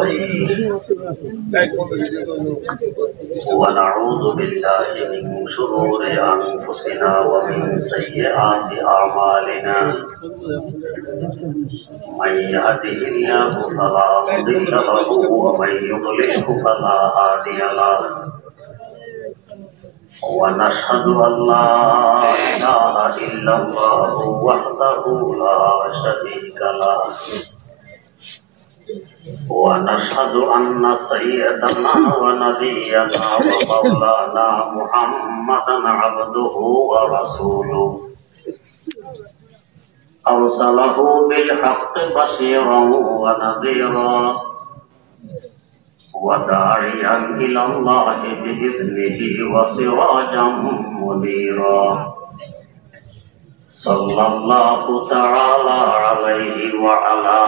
عليه ونعوذ بالله من شرور أنفسنا ومن سيئات أعمالنا من يهده الله فلا مضل له ومن يضلله فلا هادي له ونشهد أن لا إله إلا الله وحده لا شريك له ونشهد أن سيدنا ونبينا ومولانا محمدا عبده ورسوله أرسله بالحق بشيرا ونذيرا وداعيا إلى الله بإذنه وسراجا منيرا صلى الله تعالى عليه وعلى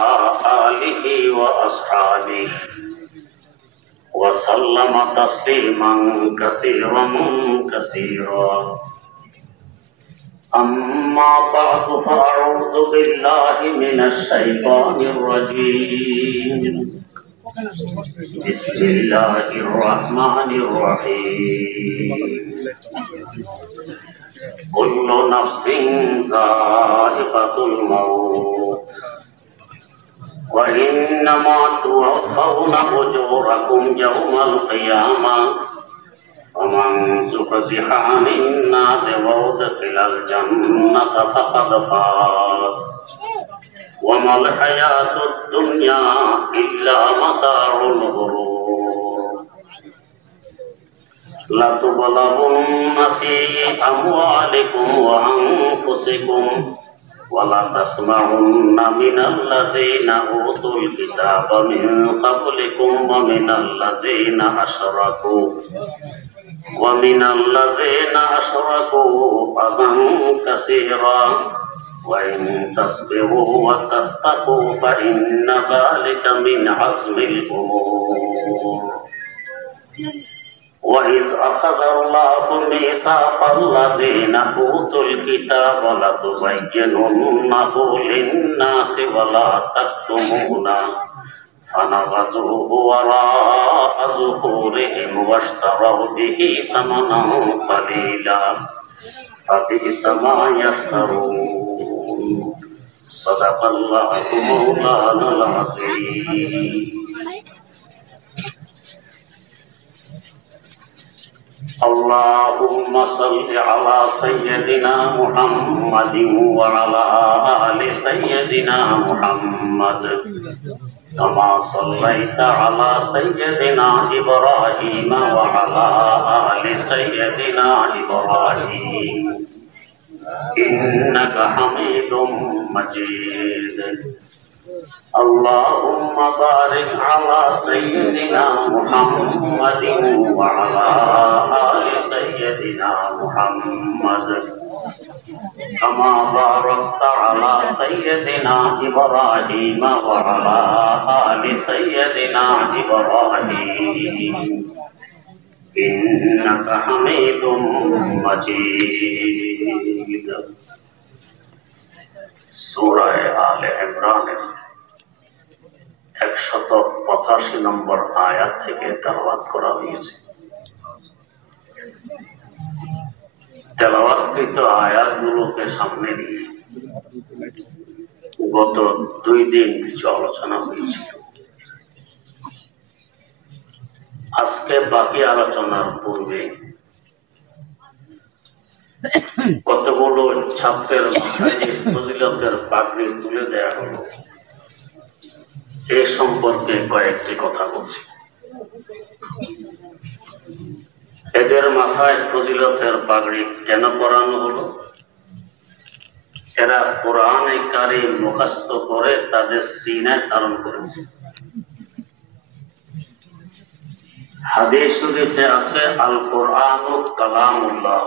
آله وأصحابه وسلم تسليما كثيرا كثيرا أما بعد فأعوذ بالله من الشيطان الرجيم بسم الله الرحمن الرحيم كل نفس ذائقة الموت وإنما توفون أجوركم يوم القيامة ومن زحزح عن النار وأدخل الجنة فقد فاز وما الحياة الدنيا إلا متاع الغرور لتبلغن في أموالكم وأنفسكم ولتسمعن من الذين أوتوا الكتاب من قبلكم ومن الذين أشركوا أذى كثيرا وإن تصبروا وتتقوا فإن ذلك من عزم الأمور وإذ أخذ الله ميثاق الذين أوتوا الكتاب لتبيننه للناس ولا تكتمونه فنبذوه وراء ظهورهم واشتروا به ثمنا قليلا فبئس ما يشترون صدق الله مولانا العظيم اللهم صل على سيدنا محمد وعلى آل سيدنا محمد كما صليت على سيدنا إبراهيم وعلى آل سيدنا إبراهيم إنك حميد مجيد اللهم بارك على سيدنا محمد وعلى آل سيدنا محمد كما باركت على سيدنا إبراهيم وعلى آل سيدنا إبراهيم إنك حميد مجيد سورة آل عمران 185 নম্বর আয়াত থেকে তেলাওয়াত করা হয়েছে। তেলাওয়াতকৃত আয়াতগুলোকে সামনে নিয়ে গত 2 দিন কিছু আলোচনা হয়েছিল। আজকে বাকি আলোচনার পূর্বে কতগুলো ছাত্রের মাথায় ফজিলতের পাগড়ি তুলে দেয়া হলো এ সম্পর্কে কয়েকটি কথা বলছি। এদের মাথায় ফজিলতের পাগড়ি কেন পরানো হলো? এরা কোরআনে কারীম মুখস্থ করে তাদের সিনায় ধারণ করেছে। হাদিস শরীফে আছে আল কোরআনু কালামুল্লাহ,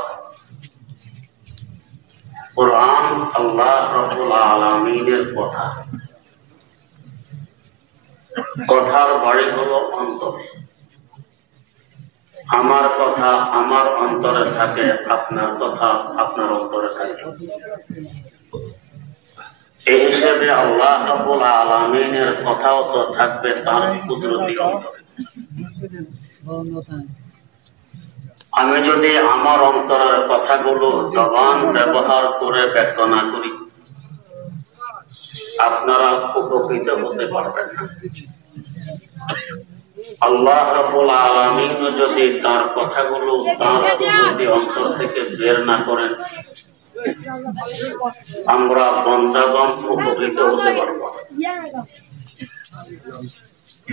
কোরআন আল্লাহ রাব্বুল আলামিনের কথা। কথার বাড়ি হলো অন্তর। আমার কথা আমার অন্তরে থাকে, আপনার কথা আপনার অন্তরে থাকে। এই হিসেবে আল্লাহ রাব্বুল আলামিনের কথাও তো থাকবে তার কুদরতি অন্তরে। আমি যদি আমার অন্তরের কথাগুলো জবান ব্যবহার করে ব্যক্ত না করি, আপনারা উপকৃত হতে পারবেন না। আল্লাহ রাব্বুল আলামিন যদি তার কথাগুলো তার কুদরতি অন্তর থেকে বের না করেন, আমরা বান্দাগণ উপকৃত হতে পারব না।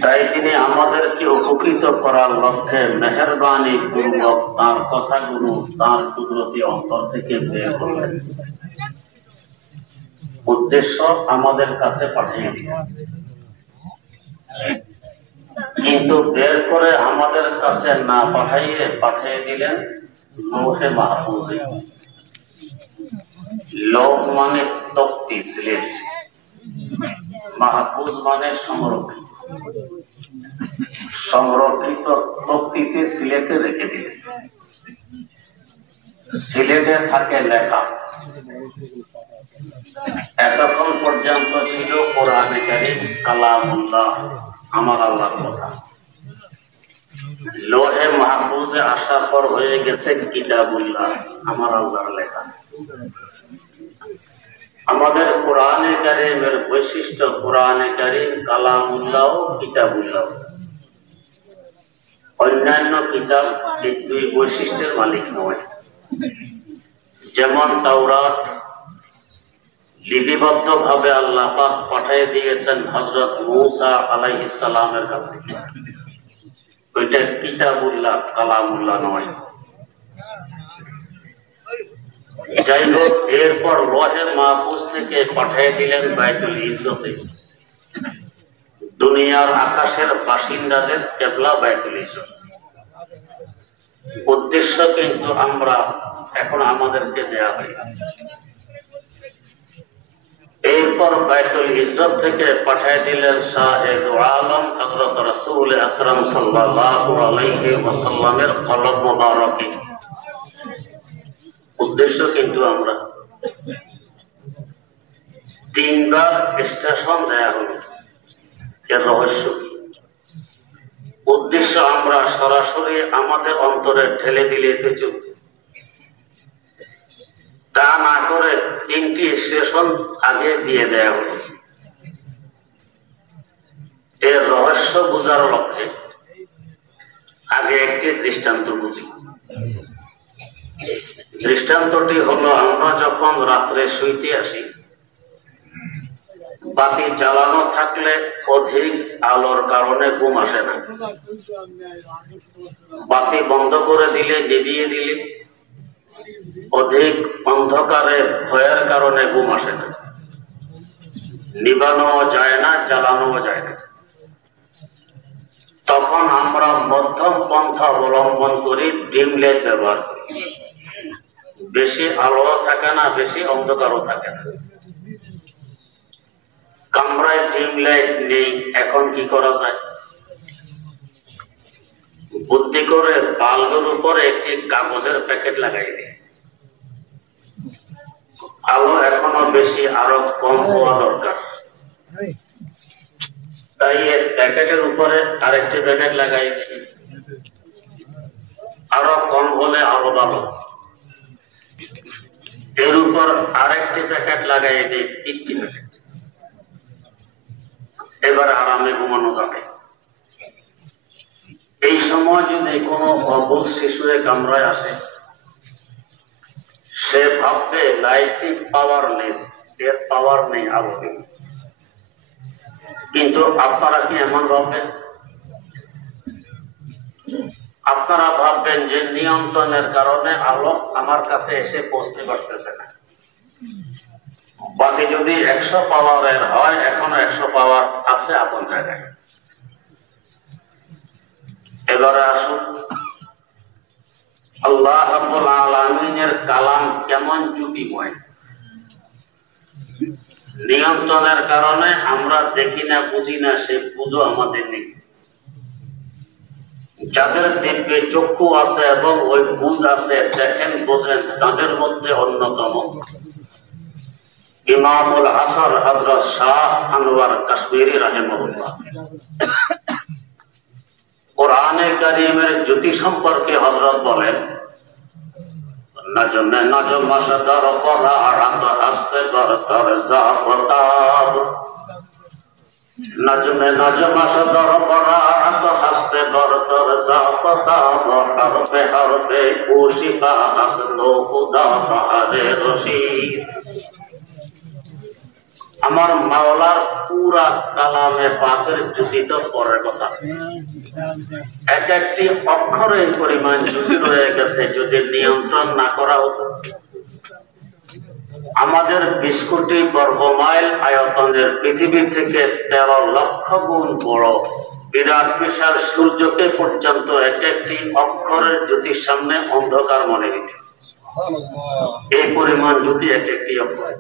তাই তিনি আমাদেরকে উপকৃত করার লক্ষ্যে মেহেরবানি পূর্বক তার কথাগুলো তার কুদরতি অন্তর থেকে বের করলেন। উদ্দেশ্য আমাদের কাছে পাঠিয়ে দিলেন, কিন্তু বের করে আমাদের কাছে না পাঠিয়ে দিলেন লৌহে মাহফুজে। লৌহ মানে তক্তি, সিলেট। মাহফুজ মানে সংরক্ষিত। সংরক্ষিত তক্তিতে সিলেটে রেখে দিলেন। সিলেটে থাকে লেখা। এতক্ষণ পর্যন্ত ছিল কোরআনে কারীম কালামুল্লাহ, আমার আল্লাহর কথা। লৌহে মাহফুজে আসার পর হয়ে গেছে কিতাবুল্লাহ, আমার আল্লাহর লেখা। আমাদের কোরআনে কারীমের বৈশিষ্ট্য কোরআনে কারীম কালামুল্লাহ, কিতাবুল্লাহ। অন্যান্য কিতাব এই দুই বৈশিষ্ট্যের মালিক নয়। যেমন তাওরাত লিপিবদ্ধ ভাবে আল্লাহ পাক পাঠিয়ে দিয়েছেন হযরত মূসা আলাইহিস সালামের কাছে, ওইটা কিতাবুল্লাহ, কালামুল্লাহ নয়। যাই হোক, এরপর লৌহে মাহফুজ থেকে পাঠিয়ে দিলেন বাইতুল ইজ্জতে। দুনিয়ার আকাশের বাসিন্দাদের কিবলা বাইতুল ইজ্জত। উদ্দেশ্য কিন্তু আমরা এখন আমাদেরকে দেয়া হয়। এরপর বাইতুল ইজ্জত থেকে পাঠিয়ে দিলেন শাহেদু আলম হযরত রাসূল আকরাম সাল্লাল্লাহু আলাইহি ওয়াসাল্লামের কলব মুবারকে। উদ্দেশ্য কিন্তু আমরা তিনবার স্টেশন দেয়া হল। এর রহস্য কি? উদ্দেশ্য আমরা সরাসরি আমাদের অন্তরে ঠেলে দিলে চলবে, তা না করে তিনটি স্টেশন আগে দিয়ে দেয়া হল। এর রহস্য বোঝার লক্ষ্যে আগে একটি দৃষ্টান্ত বুঝি। দৃষ্টান্তটি হলো, আমরা যখন রাত্রে শুইতে আসি, বাতি জ্বালানো থাকলে অধিক আলোর কারণে ঘুম আসে না। বাতি বন্ধ করে দিলে, নিভিয়ে দিলে অধিক অন্ধকারে ভয়ের কারণে ঘুম আসে না। নিবানো যায় না, জ্বালানো যায় না। তখন আমরা মধ্যম পন্থা অবলম্বন করি, ডিম লাইট ব্যবহার করি। বেশি আলো থাকে না, বেশি অন্ধকারও থাকে না। কামরায় ডিম লাইট নেই, এখন কি করা যায়? বুদ্ধি করে বাল্বের উপরে একটি কাগজের প্যাকেট লাগাই দিই। আলো এখনো বেশি, আরো কম হওয়া দরকার। তাই এর প্যাকেটের উপরে আরেকটি প্যাকেট লাগাই দিই, আরো কম হলে আরো ভালো। এর উপর আরেকটি প্যাকেট লাগাই দিই, 3টি প্যাকেট। এবার আরামে ঘুমানো যাবে। এই সময় যদি কোনো অবুঝ শিশু কামরায় আসে, সে ভাববে লাইটটি পাওয়ারলেস, এর পাওয়ার নেই, আলো নেই। কিন্তু আপনারা কি এমন ভাববেন? আপনারা ভাববেন যে নিয়ন্ত্রণের কারণে আলো আমার কাছে এসে পৌঁছতে পারতেছে না। বাকি যদি 100 পাওয়ারের হয়, এখনো 100 পাওয়ার আছে আপন জায়গায়। এবারে আসুন, আল্লাহ রাব্বুল আলামিনের কালাম কেমন জ্যোতিময়। নিয়ন্ত্রণের কারণে আমরা দেখি না, বুঝি না, সে বুঝো আমাদের নেই। যাদের দিব্য চক্ষু আছে এবং ওই বুঝ আছে, দেখেন বোঝেন, তাদের মধ্যে অন্যতম ইমামুল আসর হযরত শাহ আনোয়ার কাশ্মীরি রাহিমাহুল্লাহ কোরআনে কারীমের জ্যোতি সম্পর্কে হযরত বলেন, নজমে নজম মাসদার করাআত হাসতে দরকার জাফতাব, নজমে নজম মাসদার করাআত হাসতে দরকার জাফতাব, হরফে হরফে কুশিফা হাসলো খুদা বাহারে রশিদ। আমার মাওলার পুরা কালামে পাকের জ্যোতি তো পরের কথা, এক একটি অক্ষরে পরিমাণ জ্যোতি রয়ে গেছে। যদি নিয়ন্ত্রণ না করা হতো, আমাদের 20 কোটি বর্গমাইল আয়তনের পৃথিবী থেকে 13 লক্ষ গুণ বড় বিরাট বিশাল সূর্যকে পর্যন্ত এক একটি অক্ষরের জ্যোতির সামনে অন্ধকার মনে দিত। এই পরিমাণ জ্যোতি এক একটি অক্ষর।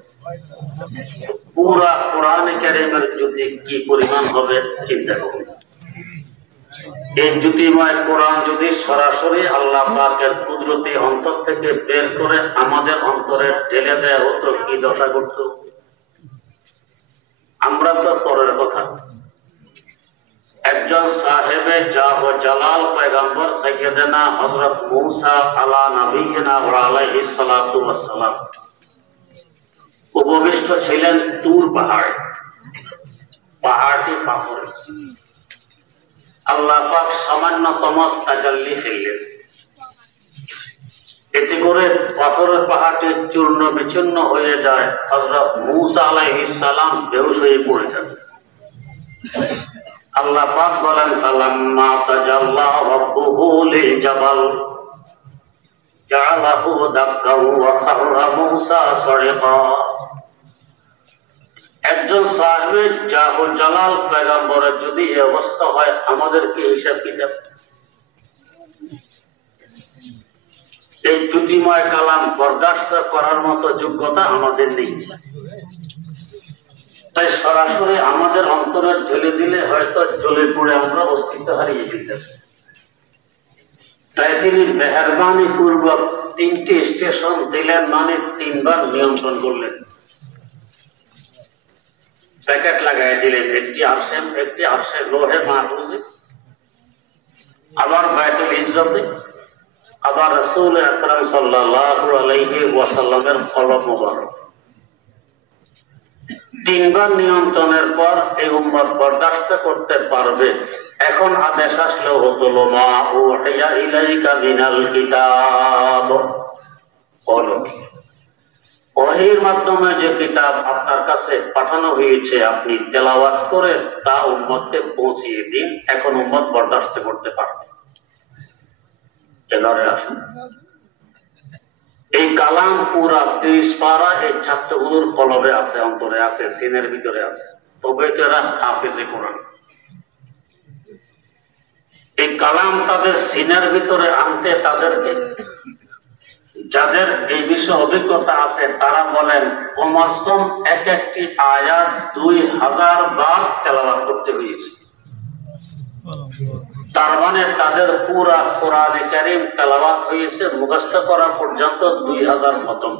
পুরা কোরআনে কারীমের জ্যোতি কি পরিমাণ হবে চিন্তা করুন। এই জ্যোতিময় কোরআন যদি সরাসরি আল্লাহ পাকের কুদরতি অন্তর থেকে বের করে আমাদের অন্তরে ঢেলে দেয়া হতো, কি দশা করত। আমরা তো পরের কথা, একজন সাহেবে জাহ জালাল পয়গম্বর সাইয়্যিদানা হযরত মূসা আলা নবিয়িনা ওয়া আলাইহিস সালাতু ওয়াস সালাম উপবিষ্ট ছিলেন তুর পাহাড়ে। পাহাড়টি পাথর, আল্লাহ পাক সামান্যতম তাজাল্লি ফেললেন, এতে করে পাথরের পাহাড়টি চূর্ণ বিচূর্ণ হয়ে যায়। হযরত মূসা আলাইহিস সালাম বেহুশ হয়ে পড়ে যান। আল্লাহ পাক বলেন, ফালাম্মা তাজাল্লা রাব্বুহু লিল জাবাল জাআলাহু দাক্কাও ওয়া খাররা মূসা সারিকা। একজন সাহেবে জাহ জালাল পয়গম্বরের যদি এই অবস্থা হয়, আমাদের কি হিসাব কিতাব? এই জ্যোতিময় কালাম বরদাস্ত করার মতো যোগ্যতা আমাদের নেই। তাই সরাসরি আমাদের অন্তরে ঢেলে দিলে হয়তো জ্বলে পড়ে আমরা অস্তিত্ব হারিয়ে দিতাম। তাই তিনি মেহেরবানি পূর্বক 3টি স্টেশন দিলেন, মানে 3 বার নিয়ন্ত্রণ করলেন। প্যাকেট লাগাই দিলেন, একটি আরশে লোহে মাহফুজে, আবার বাইতুল ইজ্জতে, আবার রাসূল আকরাম সাল্লাল্লাহু আলাইহি ওয়াসাল্লামের কলম মোবারক। 3 বার নিয়ন্ত্রণের পর এই উম্মত বরদাস্ত করতে পারবে। এখন আদেশ আসলেও হতো, মা উহিয়া ইলাইকা মিনাল কিতাব, ওহীর মাধ্যমে যে কিতাব আপনার কাছে পাঠানো হয়েছে আপনি তেলাওয়াত করে তা উম্মতকে পৌঁছিয়ে দিন। এখন উম্মত বরদাস্ত করতে পারবে। এবারে আসুন, এই কালাম পুরা 30 পারা এই ছাত্রগুলোর কলবে আছে, অন্তরে আছে, সিনের ভিতরে আছে। তবে এরা হাফেজে কোরআন। এই কালাম তাদের সিনের ভিতরে আনতে তাদেরকে, যাদের এই বিষয়ে অভিজ্ঞতা আছে তারা বলেন কমস কম এক একটি আয়াত 2000 বার তেলাওয়াত করতে হয়েছে। তার মানে তাদের পুরা কোরআনে কারীম তেলাওয়াত হয়েছে মুখস্থ করা পর্যন্ত 2000 খতম।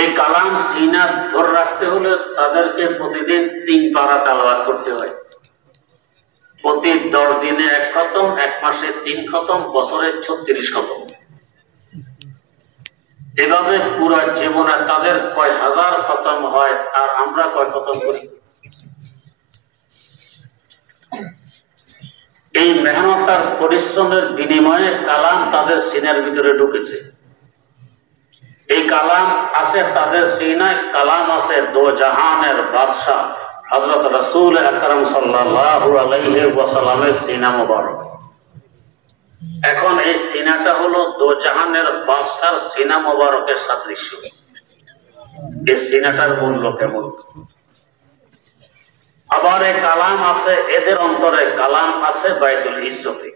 এই কালাম সিনা ধরে রাখতে হলে তাদেরকে প্রতিদিন 3 পারা তেলাওয়াত করতে হয়। প্রতি 10 দিনে 1 খতম, 1 মাসে 3 খতম, বছরে 36 খতম। এভাবে পুরা জীবনে তাদের কয় হাজার খতম হয়, আর আমরা কয় খতম করি? এই মেহনত আর পরিশ্রমের বিনিময়ে কালাম তাদের সিনার ভিতরে ঢুকেছে। এই কালাম আছে তাদের সিনায়, কালাম আছে দো জাহানের বাদশাহ হযরত রাসূল আকরাম সাল্লাল্লাহু আলাইহি ওয়াসাল্লামের সিনা মুবারক। এখন এই সিনাটা হলো দো জাহানের বাদশার সিনা মুবারকের সাদৃশ্য। এই সিনাটার মূল্য কেমন? আবার এই কালাম আছে এদের অন্তরে, কালাম আছে বাইতুল ইজ্জতে।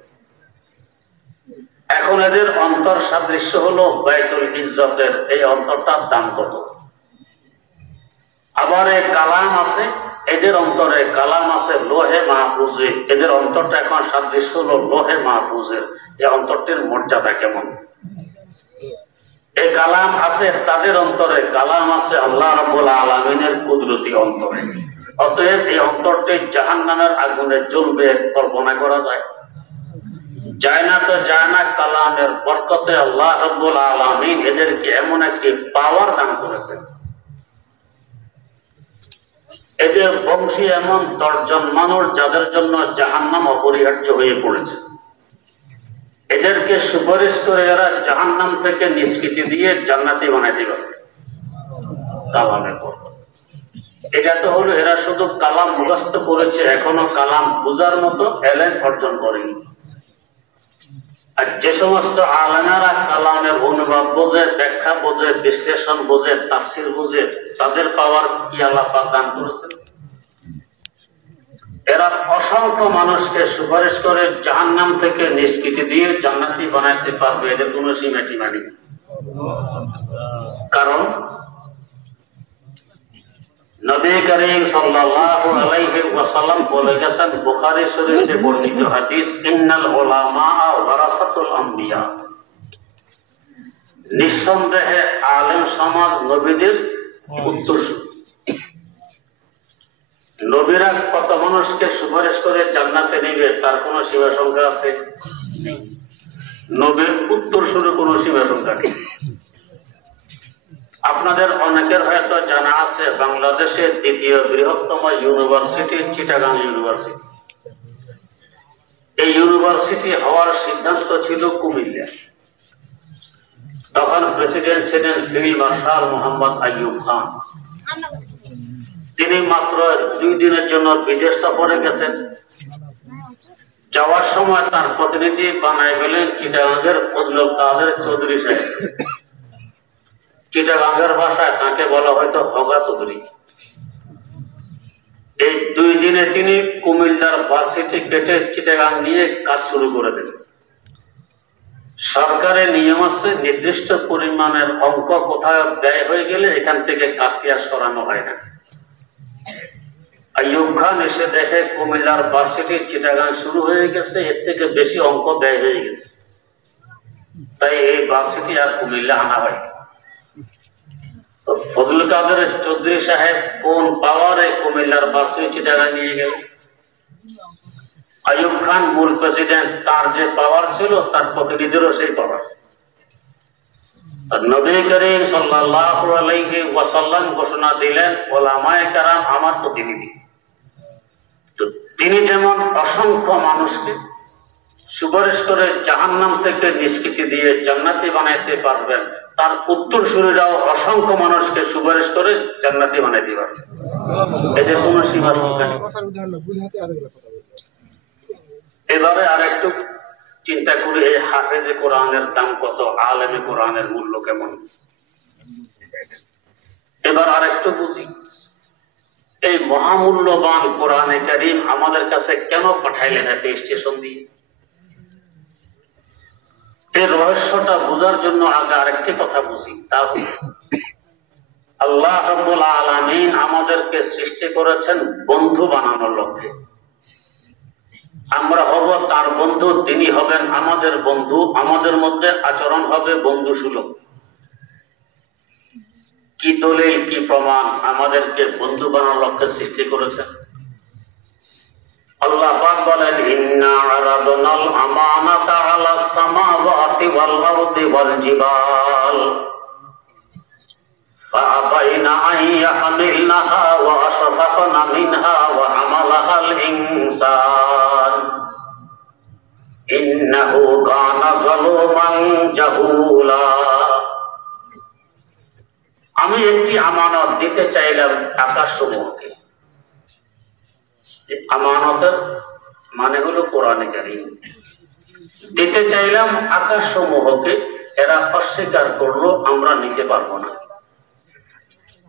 এখন এদের অন্তর সাদৃশ্য হলো বাইতুল ইজ্জতের, এই অন্তরটার দাম কত? আবার এই কালাম আছে এদের অন্তরে, কালাম আছে লোহে মাহফুজে, এদের অন্তরটা এখন সাদৃশ্য হলো লোহে মাহফুজের, এই অন্তরটির মর্যাদা কেমন? এই কালাম আছে তাদের অন্তরে, কালাম আছে আল্লাহ রাব্বুল আলামিনের কুদরতি অন্তরে। অতএব এই অন্তরটি জাহান্নামের আগুনে জ্বলবে কল্পনা করা যায়? যায় না তো যায় না। কালামের বরকতে আল্লাহ রাব্বুল আলামিন এদেরকে এমন একটি পাওয়ার দান করেছেন, এদের বংশী এমন 10 জন মানুষ যাদের জন্য জাহান্নাম অপরিহার্য হয়ে পড়েছে, এদেরকে সুপারিশ করে এরা জাহান্নাম থেকে নিষ্কৃতি দিয়ে জান্নাতি বানাইতে পারবে কালামের পর। এটা তো হলো এরা শুধু কালাম মুখস্থ করেছে, এখনো কালাম বুঝার মতো এলেন অর্জন করেনি। আর যে সমস্ত আলেমারা কালামের অনুবাদ বোঝে, ব্যাখ্যা বোঝে, বিশ্লেষণ বোঝে, তাফসীর বোঝে, তাদের পাওয়ার কি আল্লাহ পাক দান করেছেন। এরা অসংখ্য মানুষকে সুপারিশ করে জাহান্নাম থেকে নিষ্কৃতি দিয়ে জান্নাতি বানাইতে পারবে, এদের কোন সীমাটিমা নেই। কারণ নবী করিম সাল্লাল্লাহু আলাইহি ওয়াসাল্লাম বলে গেছেন বুখারী শরীফে বর্ণিত হাদিস, ইন্নাল উলামা ওয়ারাসাতুল আম্বিয়া, নিঃসন্দেহে আলেম সমাজ নবীদের উত্তরসূরি। নবীরা কত মানুষকে সুপারিশ করে জান্নাতে নেবে তার কোন সীমা সংখ্যা আছে? নবীর উত্তরসূরি কোন সীমা সংখ্যা নেই। আপনাদের অনেকের হয়তো জানা আছে বাংলাদেশের দ্বিতীয় বৃহত্তম ইউনিভার্সিটি চিটাগাং ইউনিভার্সিটি। এই ইউনিভার্সিটি হওয়ার সিদ্ধান্ত ছিল কুমিল্লা। তখন প্রেসিডেন্ট ছিলেন ফিল্ড মার্শাল মোহাম্মদ আইয়ুব খান। তিনি মাত্র 2 দিনের জন্য বিদেশ সফরে গেছেন। যাওয়ার সময় তার প্রতিনিধি বানায় গেলেন চিটাগাঙ্গের ফজলুল কাদের চৌধুরী সাহেব। চিটাগাঙ্গের ভাষায় তাকে বলা হয়তো হগা চৌধুরী। এই 2 দিনে তিনি কুমিল্লার ভার্সিটি কেটে চিটাগাং নিয়ে কাজ শুরু করে দেন। সরকারের নিয়ম আছে নির্দিষ্ট পরিমাণের অঙ্ক কোথাও ব্যয় হয়ে গেলে এখান থেকে কাজটি আর সরানো হয় না। আইয়ুব খান এসে দেখে কুমিল্লার ভার্সিটি চিটাগাং শুরু হয়ে গেছে, এর থেকে বেশি অঙ্ক ব্যয় হয়ে গেছে, তাই এই ভার্সিটি আর কুমিল্লা আনা হয়। ফজলুল কাদের চৌধুরী সাহেব কোন পাওয়ারে কুমিল্লার ভার্সিটি চিটাগাং নিয়ে গেলেন? আইয়ুব খান মূল প্রেসিডেন্ট, তার যে পাওয়ার ছিল তার প্রতিনিধিরও সেই পাওয়ার। নবী করিম সাল্লাল্লাহু আলাইহি ওয়াসাল্লাম ঘোষণা দিলেন উলামায়ে কেরাম আমার প্রতিনিধি। তো তিনি যেমন অসংখ্য মানুষকে সুপারিশ করে জাহান্নাম থেকে নিষ্কৃতি দিয়ে জান্নাতি বানাইতে পারবেন, তার উত্তরসূরিরাও অসংখ্য মানুষকে সুপারিশ করে জান্নাতি বানাইতে পারবে। এদের কোন সীমা সংখ্যা নেই। এবারে আর একটু চিন্তা করি এই হাফেজে কোরআনের দাম কত, আলেমে কোরআনের মূল্য কেমন। এবার আর একটু বুঝি এই মহামূল্যবান কোরআনে কারীম আমাদের কাছে কেন পাঠাইলেন এত স্টেশন দিয়ে। এই রহস্যটা বোঝার জন্য আগে আরেকটি কথা বুঝি, তা আল্লাহ রাব্বুল আলামিন আমাদেরকে সৃষ্টি করেছেন বন্ধু বানানোর লক্ষ্যে। আমরা হব তার বন্ধু, তিনি হবেন আমাদের বন্ধু, আমাদের মধ্যে আচরণ হবে বন্ধু সুলভ। কি দলিল কি প্রমাণ আমাদেরকে বন্ধু বানানোর লক্ষ্যে সৃষ্টি করেছেন? আল্লাহ পাক বলেন ইন্না আরাদনাল আমানাতা আলাস সামাওয়াতি ওয়াল আরদি ওয়াল জিবাল ফাআবাইনা আন ইয়াহমিলনাহা ওয়া আশফাকনা মিনহা ওয়া হামালাহাল ইনসান ইন্নাহু কানা যালুমান জাহুলা। আমি একটি আমানত দিতে চাইলাম আকাশসমূহকে। আমানতের মানে হলো কোরআনে কারীম। দিতে চাইলাম আকাশসমূহকে, এরা অস্বীকার করলো, আমরা নিতে পারবো না।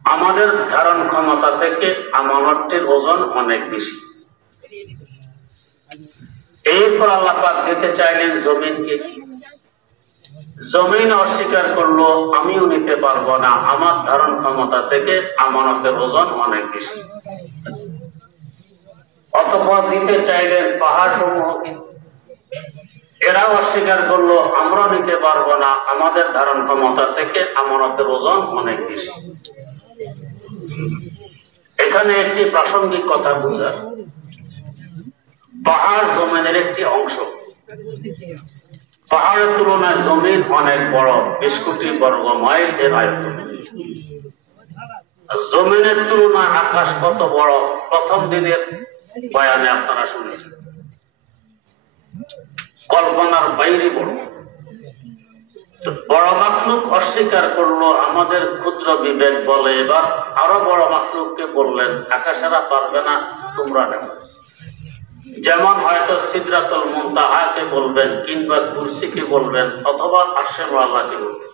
আমাদের ধারণ ক্ষমতা থেকে আমানতটির ওজন অনেক বেশি। এরপর আল্লাহ পাক দিতে চাইলেন জমিনকে, জমিন অস্বীকার করলো, আমিও নিতে পারবো না, আমার ধারণ ক্ষমতা থেকে আমানতের ওজন অনেক বেশি। অতঃপর দিতে চাইলেন পাহাড় সমূহকে, এরাও অস্বীকার করলো আমরা নিতে পারবো না, আমাদের ধারণ ক্ষমতা থেকে আমানতের ওজন অনেক বেশি। এখানে একটি প্রাসঙ্গিক কথা বুঝার, পাহাড় জমিনের একটি অংশ। পাহাড়ের তুলনায় জমিন অনেক বড়, 20 কোটি বর্গ মাইল এর আয়তন। জমিনের তুলনায় আকাশ কত বড় প্রথম দিনের বয়ানে আপনারা শুনেছেন, কল্পনার বাইরে বড়। বড় মাখলুক অস্বীকার করলো, আমাদের ক্ষুদ্র বিবেক বলে। এবার আরো বড় মাখলুককে বললেন আকাশেরা পারবে না, তোমরা নেও। যেমন হয়তো সিদরাতুল মুনতাহাকে বলবেন, কিংবা কুরসিকে বলবেন, অথবা আরশে আল্লাহকে বলবেন।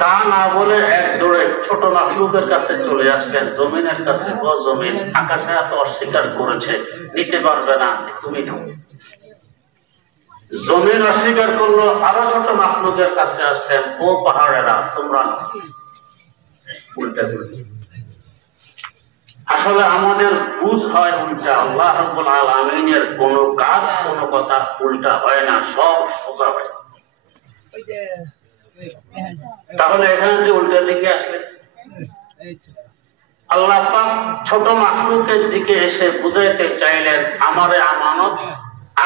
তা না বলে এক দৌড়ে ছোট মাখলুকের কাছে চলে আসলেন, জমিনের কাছে। ও জমিন, আকাশে এত অস্বীকার করেছে, নিতে পারবে না, তুমি নাও। জমিন অস্বীকার করলো, আরো ছোট মাখলুকের কাছে আসলেন, ও পাহাড়েরা তোমরা নাও। উল্টা উল্টা। আসলে আমাদের বুঝ হয় উল্টা। আল্লাহ রাব্বুল আলামিনের কোন কাজ, কোন কথা উল্টা হয় না, সব সোজা হয়। তাহলে এখানে যে উল্টা দিকে আসলে আল্লাহ পাক ছোট মাখলুকের দিকে এসে বুঝাইতে চাইলেন, আমারে আমানত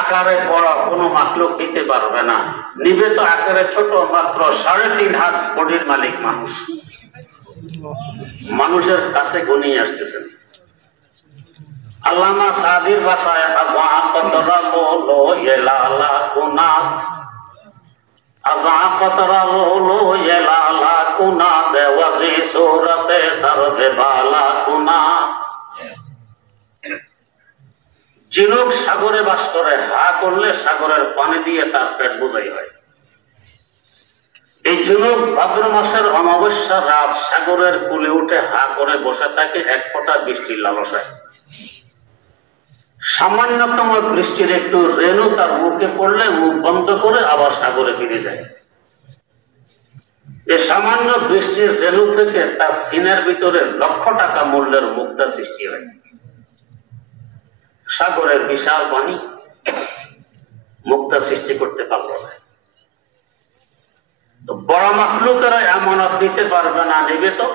আকারে বড় কোন মাখলুক দিতে পারবে না, নিবে তো আকারে ছোট, মাত্র 3.5 হাত বডির মালিক মানুষ। মানুষের কাছে গনিয়ে আসতেছেন। আল্লামা সাদির ভাষায় ঝিনুক সাগরে বাস করে, হা করলে সাগরের পানি দিয়ে তার পেট বোঝাই হয়। এই ঝিনুক ভাদ্র মাসের অমাবস্যা রাত সাগরের কূলে উঠে হা করে বসে থাকে এক ফোঁটা বৃষ্টির লালসায়। সামান্যতম বৃষ্টির একটু রেণু তার মুখে পড়লে মুখ বন্ধ করে আবার সাগরে ফিরে যায়। এই সামান্য বৃষ্টির রেণু থেকে তার সিনের ভিতরে লক্ষ টাকা মূল্যের মুক্তা সৃষ্টি হয়। সাগরের বিশাল পানি মুক্তা সৃষ্টি করতে পারল না। তো বড় মাখলুকেরা আমানত দিতে পারবে না, নেবে তো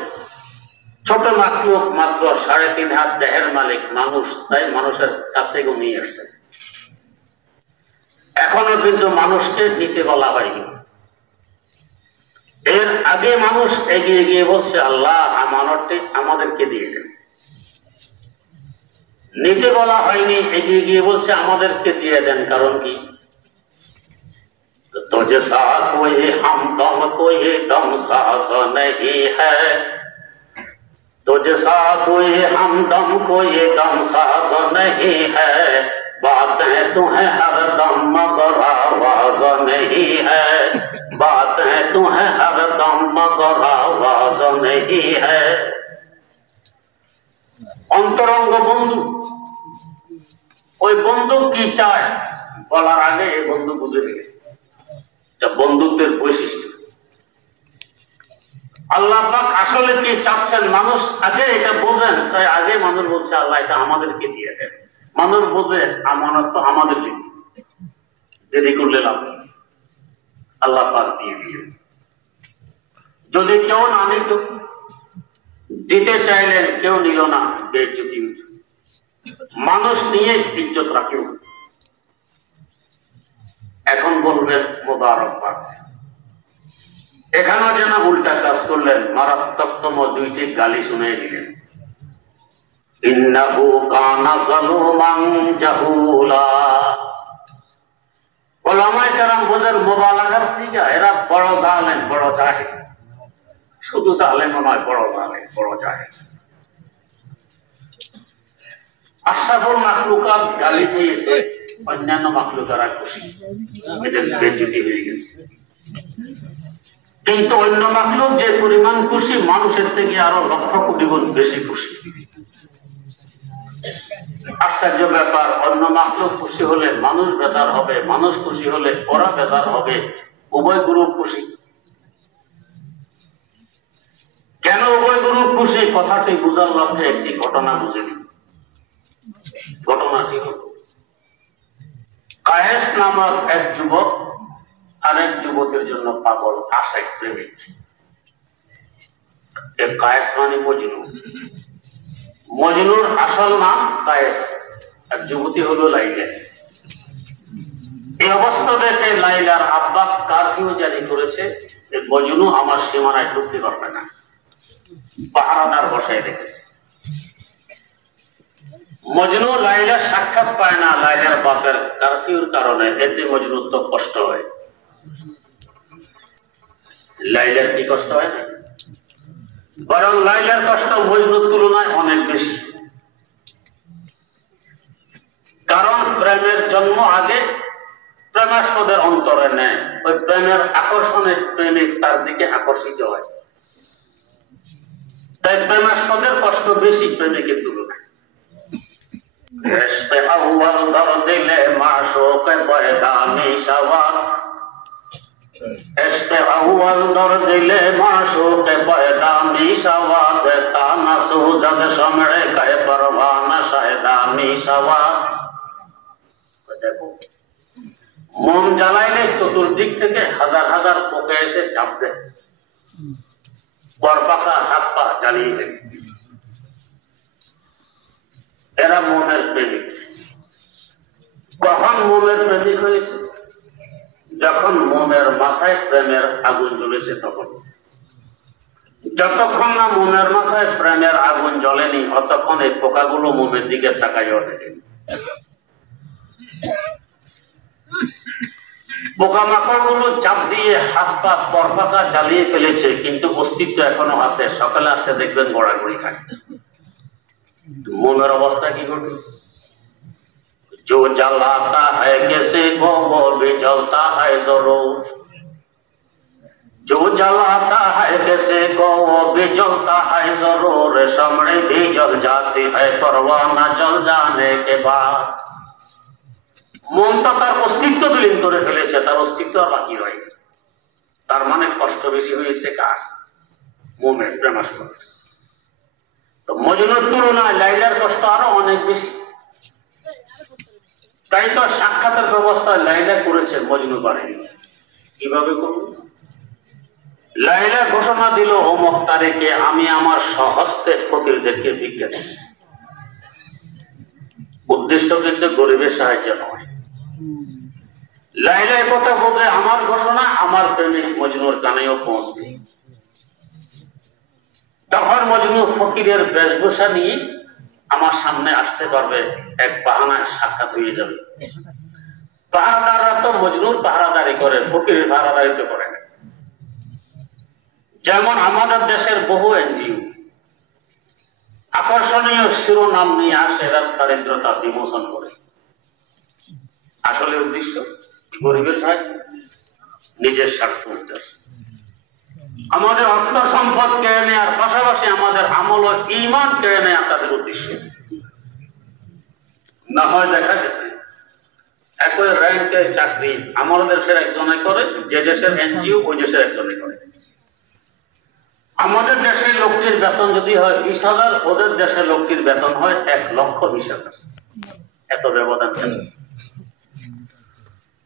ছোট মাখলুক, মাত্র 3.5 হাত দেহের মালিক মানুষ, তাই মানুষের কাছে নিয়ে আসছে। এখনো কিন্তু মানুষকে নিতে বলা হয়নি। এর আগে মানুষ এগিয়ে গিয়ে বলছে, আল্লাহ আমানতটি আমাদেরকে দিয়ে দেন। নিতে বলা হয়নি, এগিয়ে গিয়ে বলছে আমাদেরকে দিয়ে দেন। কারণ কি? तो जैसा कोई हमदम कोई दम साज नहीं है, तो जैसा कोई हमदम कोई दम साज नहीं है, बातें तुम्हें हर दम मगर आवाज नहीं है, बातें तुम्हें हर दम मगर आवाज नहीं है। অন্তরঙ্গ বন্ধু, ওই বন্ধু কি চায় বলার আগে এই বন্ধু বুঝে নিয়ে বন্ধুত্বের বৈশিষ্ট্য। আল্লাহ পাক আসলে কি চাচ্ছেন মানুষ আগে এটা বোঝেন, তাই আগে মানুষ বলছে আল্লাহ এটা আমাদেরকে দিয়ে দেন। মানুষ বোঝে আমানত তো আমাদের জন্য, দেরি করলে লাভ, আল্লাহ পাক দিয়ে দিয়ে। যদি কেউ না নিত, দিতে চাইলেন কেউ নিল না, বেইজ্জতি। মানুষ নিয়ে ইজ্জত রাখেও। এখন বলবেন মোবারকবাদ। এখানেও যেন উল্টা কাজ করলেন, মারাত্মকতম 2টি গালি শুনে দিলেন। ইন্নাহু কানা যালুমান জাহুলা। ওলামায়ে কেরাম বোঝেন মুবালাগার সিগা, এরা বড় জালেম, বড় জাহিল। শুধু জালেম নয়, বড় জালেম, বড় জাহিল। আশরাফুল মাখলুকাত গালি পেয়েছে, অন্যান্য মাখলুকারা খুশি, এদের বেইজ্জতি হয়ে গেছে। কিন্তু অন্য মাখলুক যে পরিমাণ খুশি, মানুষের থেকে আরো লক্ষ কোটি গুণ বেশি খুশি। আশ্চর্য ব্যাপার, অন্য মাখলুক খুশি হলে মানুষ বেজার হবে, মানুষ খুশি হলে ওরা বেজার হবে, উভয় গ্রুপ খুশি। কেন উভয় গ্রুপ খুশি? কথাটি বুঝার লক্ষ্যে একটি ঘটনা বুঝে নিন। ঘটনাটি হল কায়েস নামক এক যুবক আরেক যুবকের জন্য পাগল, আশেক, প্রেমিক। কায়েস মানে মজনু। মজনুর আসল নাম কায়েস, আর যুবতী হলো লাইলা। এই অবস্থা দেখে লাইলার আব্বা কারফিউ জারি করেছে, মজনু আমার সীমানায় ঢুকতে পারবে না, পাহারাদার বসায় রেখেছে। মজনু লাইলার সাক্ষাৎ পায় না লাইলার বাপের কারফিউর কারণে, এতে মজনুর তো কষ্ট হয়। লাইলার কি কষ্ট হয় না, বরং লাইলার কষ্ট মজনুর তুলনায় অনেক বেশি। কারণ প্রেমের জন্ম আগে প্রেমাস্পদের অন্তরে নেয়, ওই প্রেমের আকর্ষণে প্রেমিক তার দিকে আকর্ষিত হয়। তাই প্রেমাস্পদের কষ্ট বেশি প্রেমিকের তুলনায়। रिश्ते अव्वल दर दिले माशूक पैगामी शवात, इश्क़ अव्वल दर दिले माशूक पैगामी शवात, ताना सूजद शमड़े के परवाना शायदामी शवात। देखो मोम জ্বালাইলে চতুর্দিক থেকে হাজার হাজার পোকা এসে চাপ দেয়, পরপাকা হাত পা জ্বালিয়ে দেয়। এরা মোমের প্রেমিক। কখন মোমের প্রেমিক হয়েছে? যখন মোমের মাথায় প্রেমের আগুন জ্বলেছে তখন। যতক্ষণ না মোমের মাথায় প্রেমের আগুন জ্বলেনি ততক্ষণ এই পোকাগুলো মোমের দিকে তাকাই ওঠে। পোকামাকড় গুলো চাপ দিয়ে হাত পা পরপাকা জ্বালিয়ে ফেলেছে, কিন্তু অস্তিত্ব এখনো আছে। সকালে আসতে দেখবেন গড়াগড়ি খায়। मोमेर अवस्था की घटे? जो जलाता है किसी को वो भी जलता है जरूर, जो जलाता है किसी को वो भी जलता है जरूर, शमड़ी भी जल जाती है परवाना जल जाने के बाद। মন তো তার অস্তিত্ব বিলীন করে ফেলেছে, তার অস্তিত্ব আর বাকি রয়নি। তার মানে কষ্ট বেশি হয়েছে কার? মোমের, প্রেমাস্পদ। মজনুর তুলনায় লাইলার কষ্ট আরো অনেক বেশি। তাই তো সাক্ষাতের ব্যবস্থা লাইলা করেছে, মজনু পারেনি। কিভাবে করল? লাইলা ঘোষণা দিল অমুক তারিখে আমি আমার স্বহস্তে ফকিরদেরকে ভিক্ষা দেব। উদ্দেশ্য কিন্তু গরিবের সাহায্য নয়। লাইলা কথা বলতে আমার ঘোষণা আমার প্রেমিক মজনুর কানেও পৌঁছবে। তখন মজনু ফকিরের বেশভূষা নিয়ে আমার সামনে আসতে পারবে, এক বাহানায় সাক্ষাৎ হয়ে যাবে। পাহারাদাররা তো মজনুর পাহারাদারি করে, ফকিরের পাহারাদারি তো করে না। যেমন আমাদের দেশের বহু এনজিও আকর্ষণীয় শিরোনাম নিয়ে আসে, এরা দারিদ্রতা বিমোচন করে। আসলে উদ্দেশ্য গরিবের সাহায্য, নিজের স্বার্থ উদ্দেশ্য। আমাদের অর্থ সম্পদ কেড়ে নেওয়ার পাশাপাশি আমাদের আমল ও ঈমান কেড়ে নেওয়া তাদের উদ্দেশ্য। না হয় দেখা গেছে একই র্যাঙ্কের চাকরি আমাদের দেশের একজনে করে, যে দেশের এনজিও ওই দেশের একজনে করে। আমাদের দেশের লোকটির বেতন যদি হয় 20,000, ওদের দেশের লোকটির বেতন হয় 1,20,000। এত ব্যবধান কেন?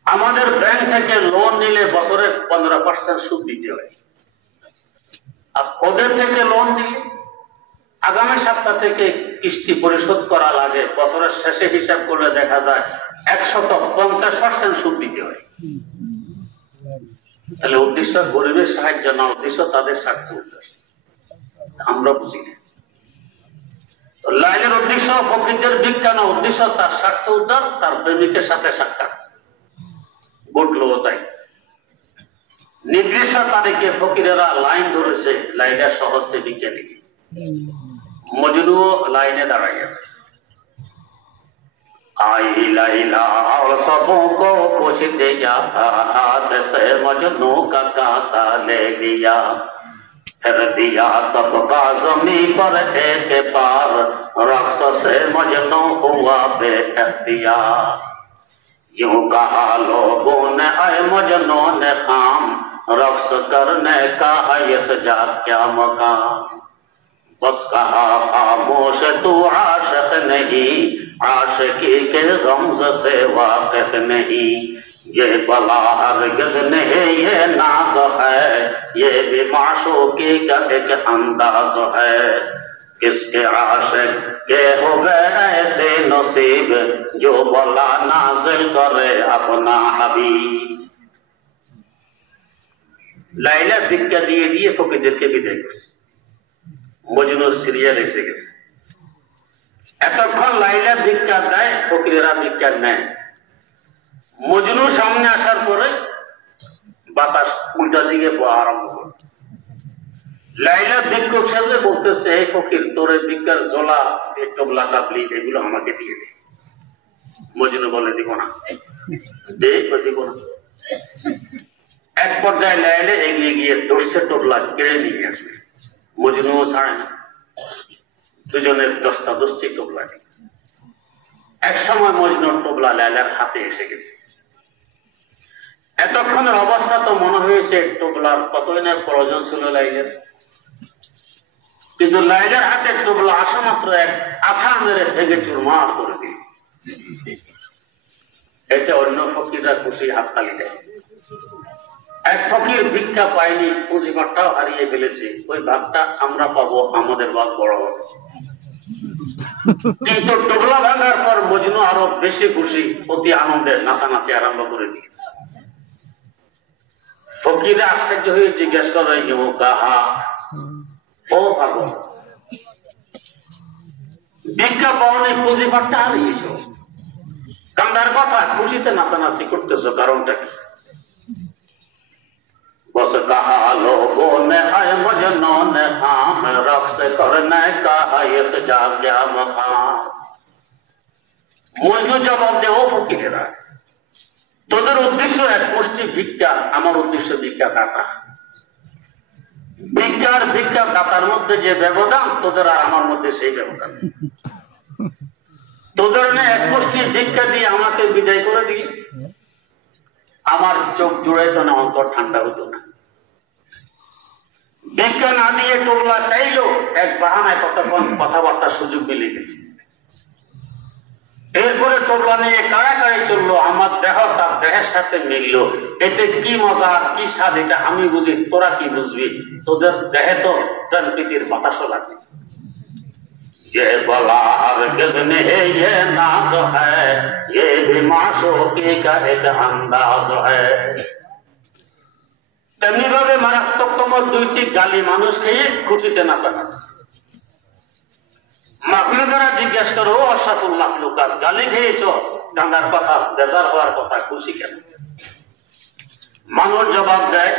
আমাদের ব্যাংক থেকে লোন নিলে বছরে 15% সুদ দিতে হয়, আর ওদের থেকে লোন নিলে আগামী সপ্তাহ থেকে কিস্তি পরিশোধ করা লাগে। বছরের শেষে হিসাব করলে দেখা যায় 150% সুদ দিতে হয়। তাহলে উদ্দেশ্য গরিবের সাহায্য না, উদ্দেশ্য তাদের স্বার্থ উদ্দেশ্য। আমরা বুঝি না। লাইলের উদ্দেশ্য ফকিরদের ভিক্ষা না, উদ্দেশ্য তার স্বার্থ উদ্ধার, তার প্রেমিকের সাথে সাক্ষাৎ ঘটলো। তাই নির্দিষ্ট তারিখে ফকিরেরা লাইন ধরেছে লাইলা সহজে ভিক্ষা দিকে। মজনু লাইনে দাঁড়াই আছে। आई लैला और सबों को कुछ दिया, हाथ से मजनू का कासा ले लिया, फिर दिया तब का ज़मीन पर एक बार, रक्स से मजनू हुआ बेइख्तियार। यूं कहा लोगों ने ऐ मजनू ने काम, रक्स करने का है इस जा क्या मकाम। बस कहा खामोश तू आशिक नहीं, आशिकी के रमज से वाकिफ नहीं। ये बला हरगिज़ नहीं ये नाज है, ये भी माशूकी का एक अंदाज है। किसके आशिक के हो गए ऐसे नसीब, जो बला नाज़िल करे अपना हबीब। লাইলা ভিক্ষা দিয়ে দিয়ে ফকিরদেরকে বিদায় করছে। মজনু সিরিয়াল এসে গেছে। এতক্ষণ লাইলা ভিক্ষা দেয়, ফকিরেরা ভিক্ষা নেয়। মজনু সামনে আসার পরে বাতাস উল্টা দিকে বওয়া আরম্ভ করে। লাইলা ভিক্ষুক সাজে বলতেছে, এই ফকির তোর ভিক্ষার জোলা টোবলা কাবলি এগুলো আমাকে দিয়ে দে। মজনু বলে দিব না, দিব না। এক পর্যায়ে লাইলে এগিয়ে গিয়ে দর্শে টোবলা কেড়ে নিয়ে আসবে। মজনুও ছাড়ে না, দুজনের দস্তা দস্তি টোবলা। এক সময় মজনুর টোবলা লাইলার হাতে এসে গেছে। এতক্ষণের অবস্থা তো মনে হয়েছে টোবলার কতই না প্রয়োজন ছিল লাইলের, কিন্তু লাইলার হাতে টোবলা আসা মাত্র এক আশা মেরে ভেঙে চুরমার করে দিল। এতে অন্য ফকিররা খুশি হাততালি দেয়। এক ফকির ভিক্ষা পায়নি, পুঁজিবারটাও হারিয়ে ফেলেছে, ওই ভাগটা আমরা পাবো, আমাদের ভাগ বড় হবে। কিন্তু টোবলা ভাঙার পর মজনু আরো বেশি খুশি, অতি আনন্দে নাচানাচি আরম্ভ করে দিয়েছে। ফকিরে আশ্চর্য হয়ে জিজ্ঞেস করে, কাহা ও ভাগো, ভিক্ষা পাওনি, পুঁজিবারটা হারিয়েছ, কান্দার কথা, খুশিতে নাচানাচি করতেছ, কারণটা কি? बस कहा लोगों ने है मजनू ने काम, रक्स करने का है इस जाग्या मकाम। মজনু জবাব দে, ও ফকিরেরা, তোদের উদ্দেশ্য এক মুষ্টি ভিক্ষা, আমার উদ্দেশ্য ভিক্ষা কাটা। ভিক্ষার ভিক্ষা কাটার মধ্যে যে ব্যবধান, তোদের আর আমার মধ্যে সেই ব্যবধান। তোদের এক মুষ্টি ভিক্ষা দিয়ে আমাকে বিদায় করে দিই, আমার চোখ জুড়াইতো না, অন্তর ঠান্ডা হতো না। ভিক্ষা না দিয়ে টোবলা চাইলো, এক বাহানায় কতক্ষণ কথাবার্তার সুযোগ মিলে গেছে। এরপরে টোবলা নিয়ে কাড়াকাড়ি চললো, আমার দেহ তার দেহের সাথে মিলল। এতে কি মজা কি স্বাদ এটা আমি বুঝি, তোরা কি বুঝবি? তোদের দেহে তো প্রকৃতির বাতাসও লাগে। ये बला हरगिज़ नहीं ये नाज है, ये भी माशूकी का एक अंदाज है। তেমনি ভাবে মারাত্মকতম দুইটি গালি মানুষ খেয়ে খুশিতে নাচানাচি। মাখলুকারা জিজ্ঞেস করো, অশরাফুল মাখলুকাত, গালি খেয়েছ, কান্দার কথা, বেজার হওয়ার কথা, খুশি কেন? মানুষ জবাব দেয়,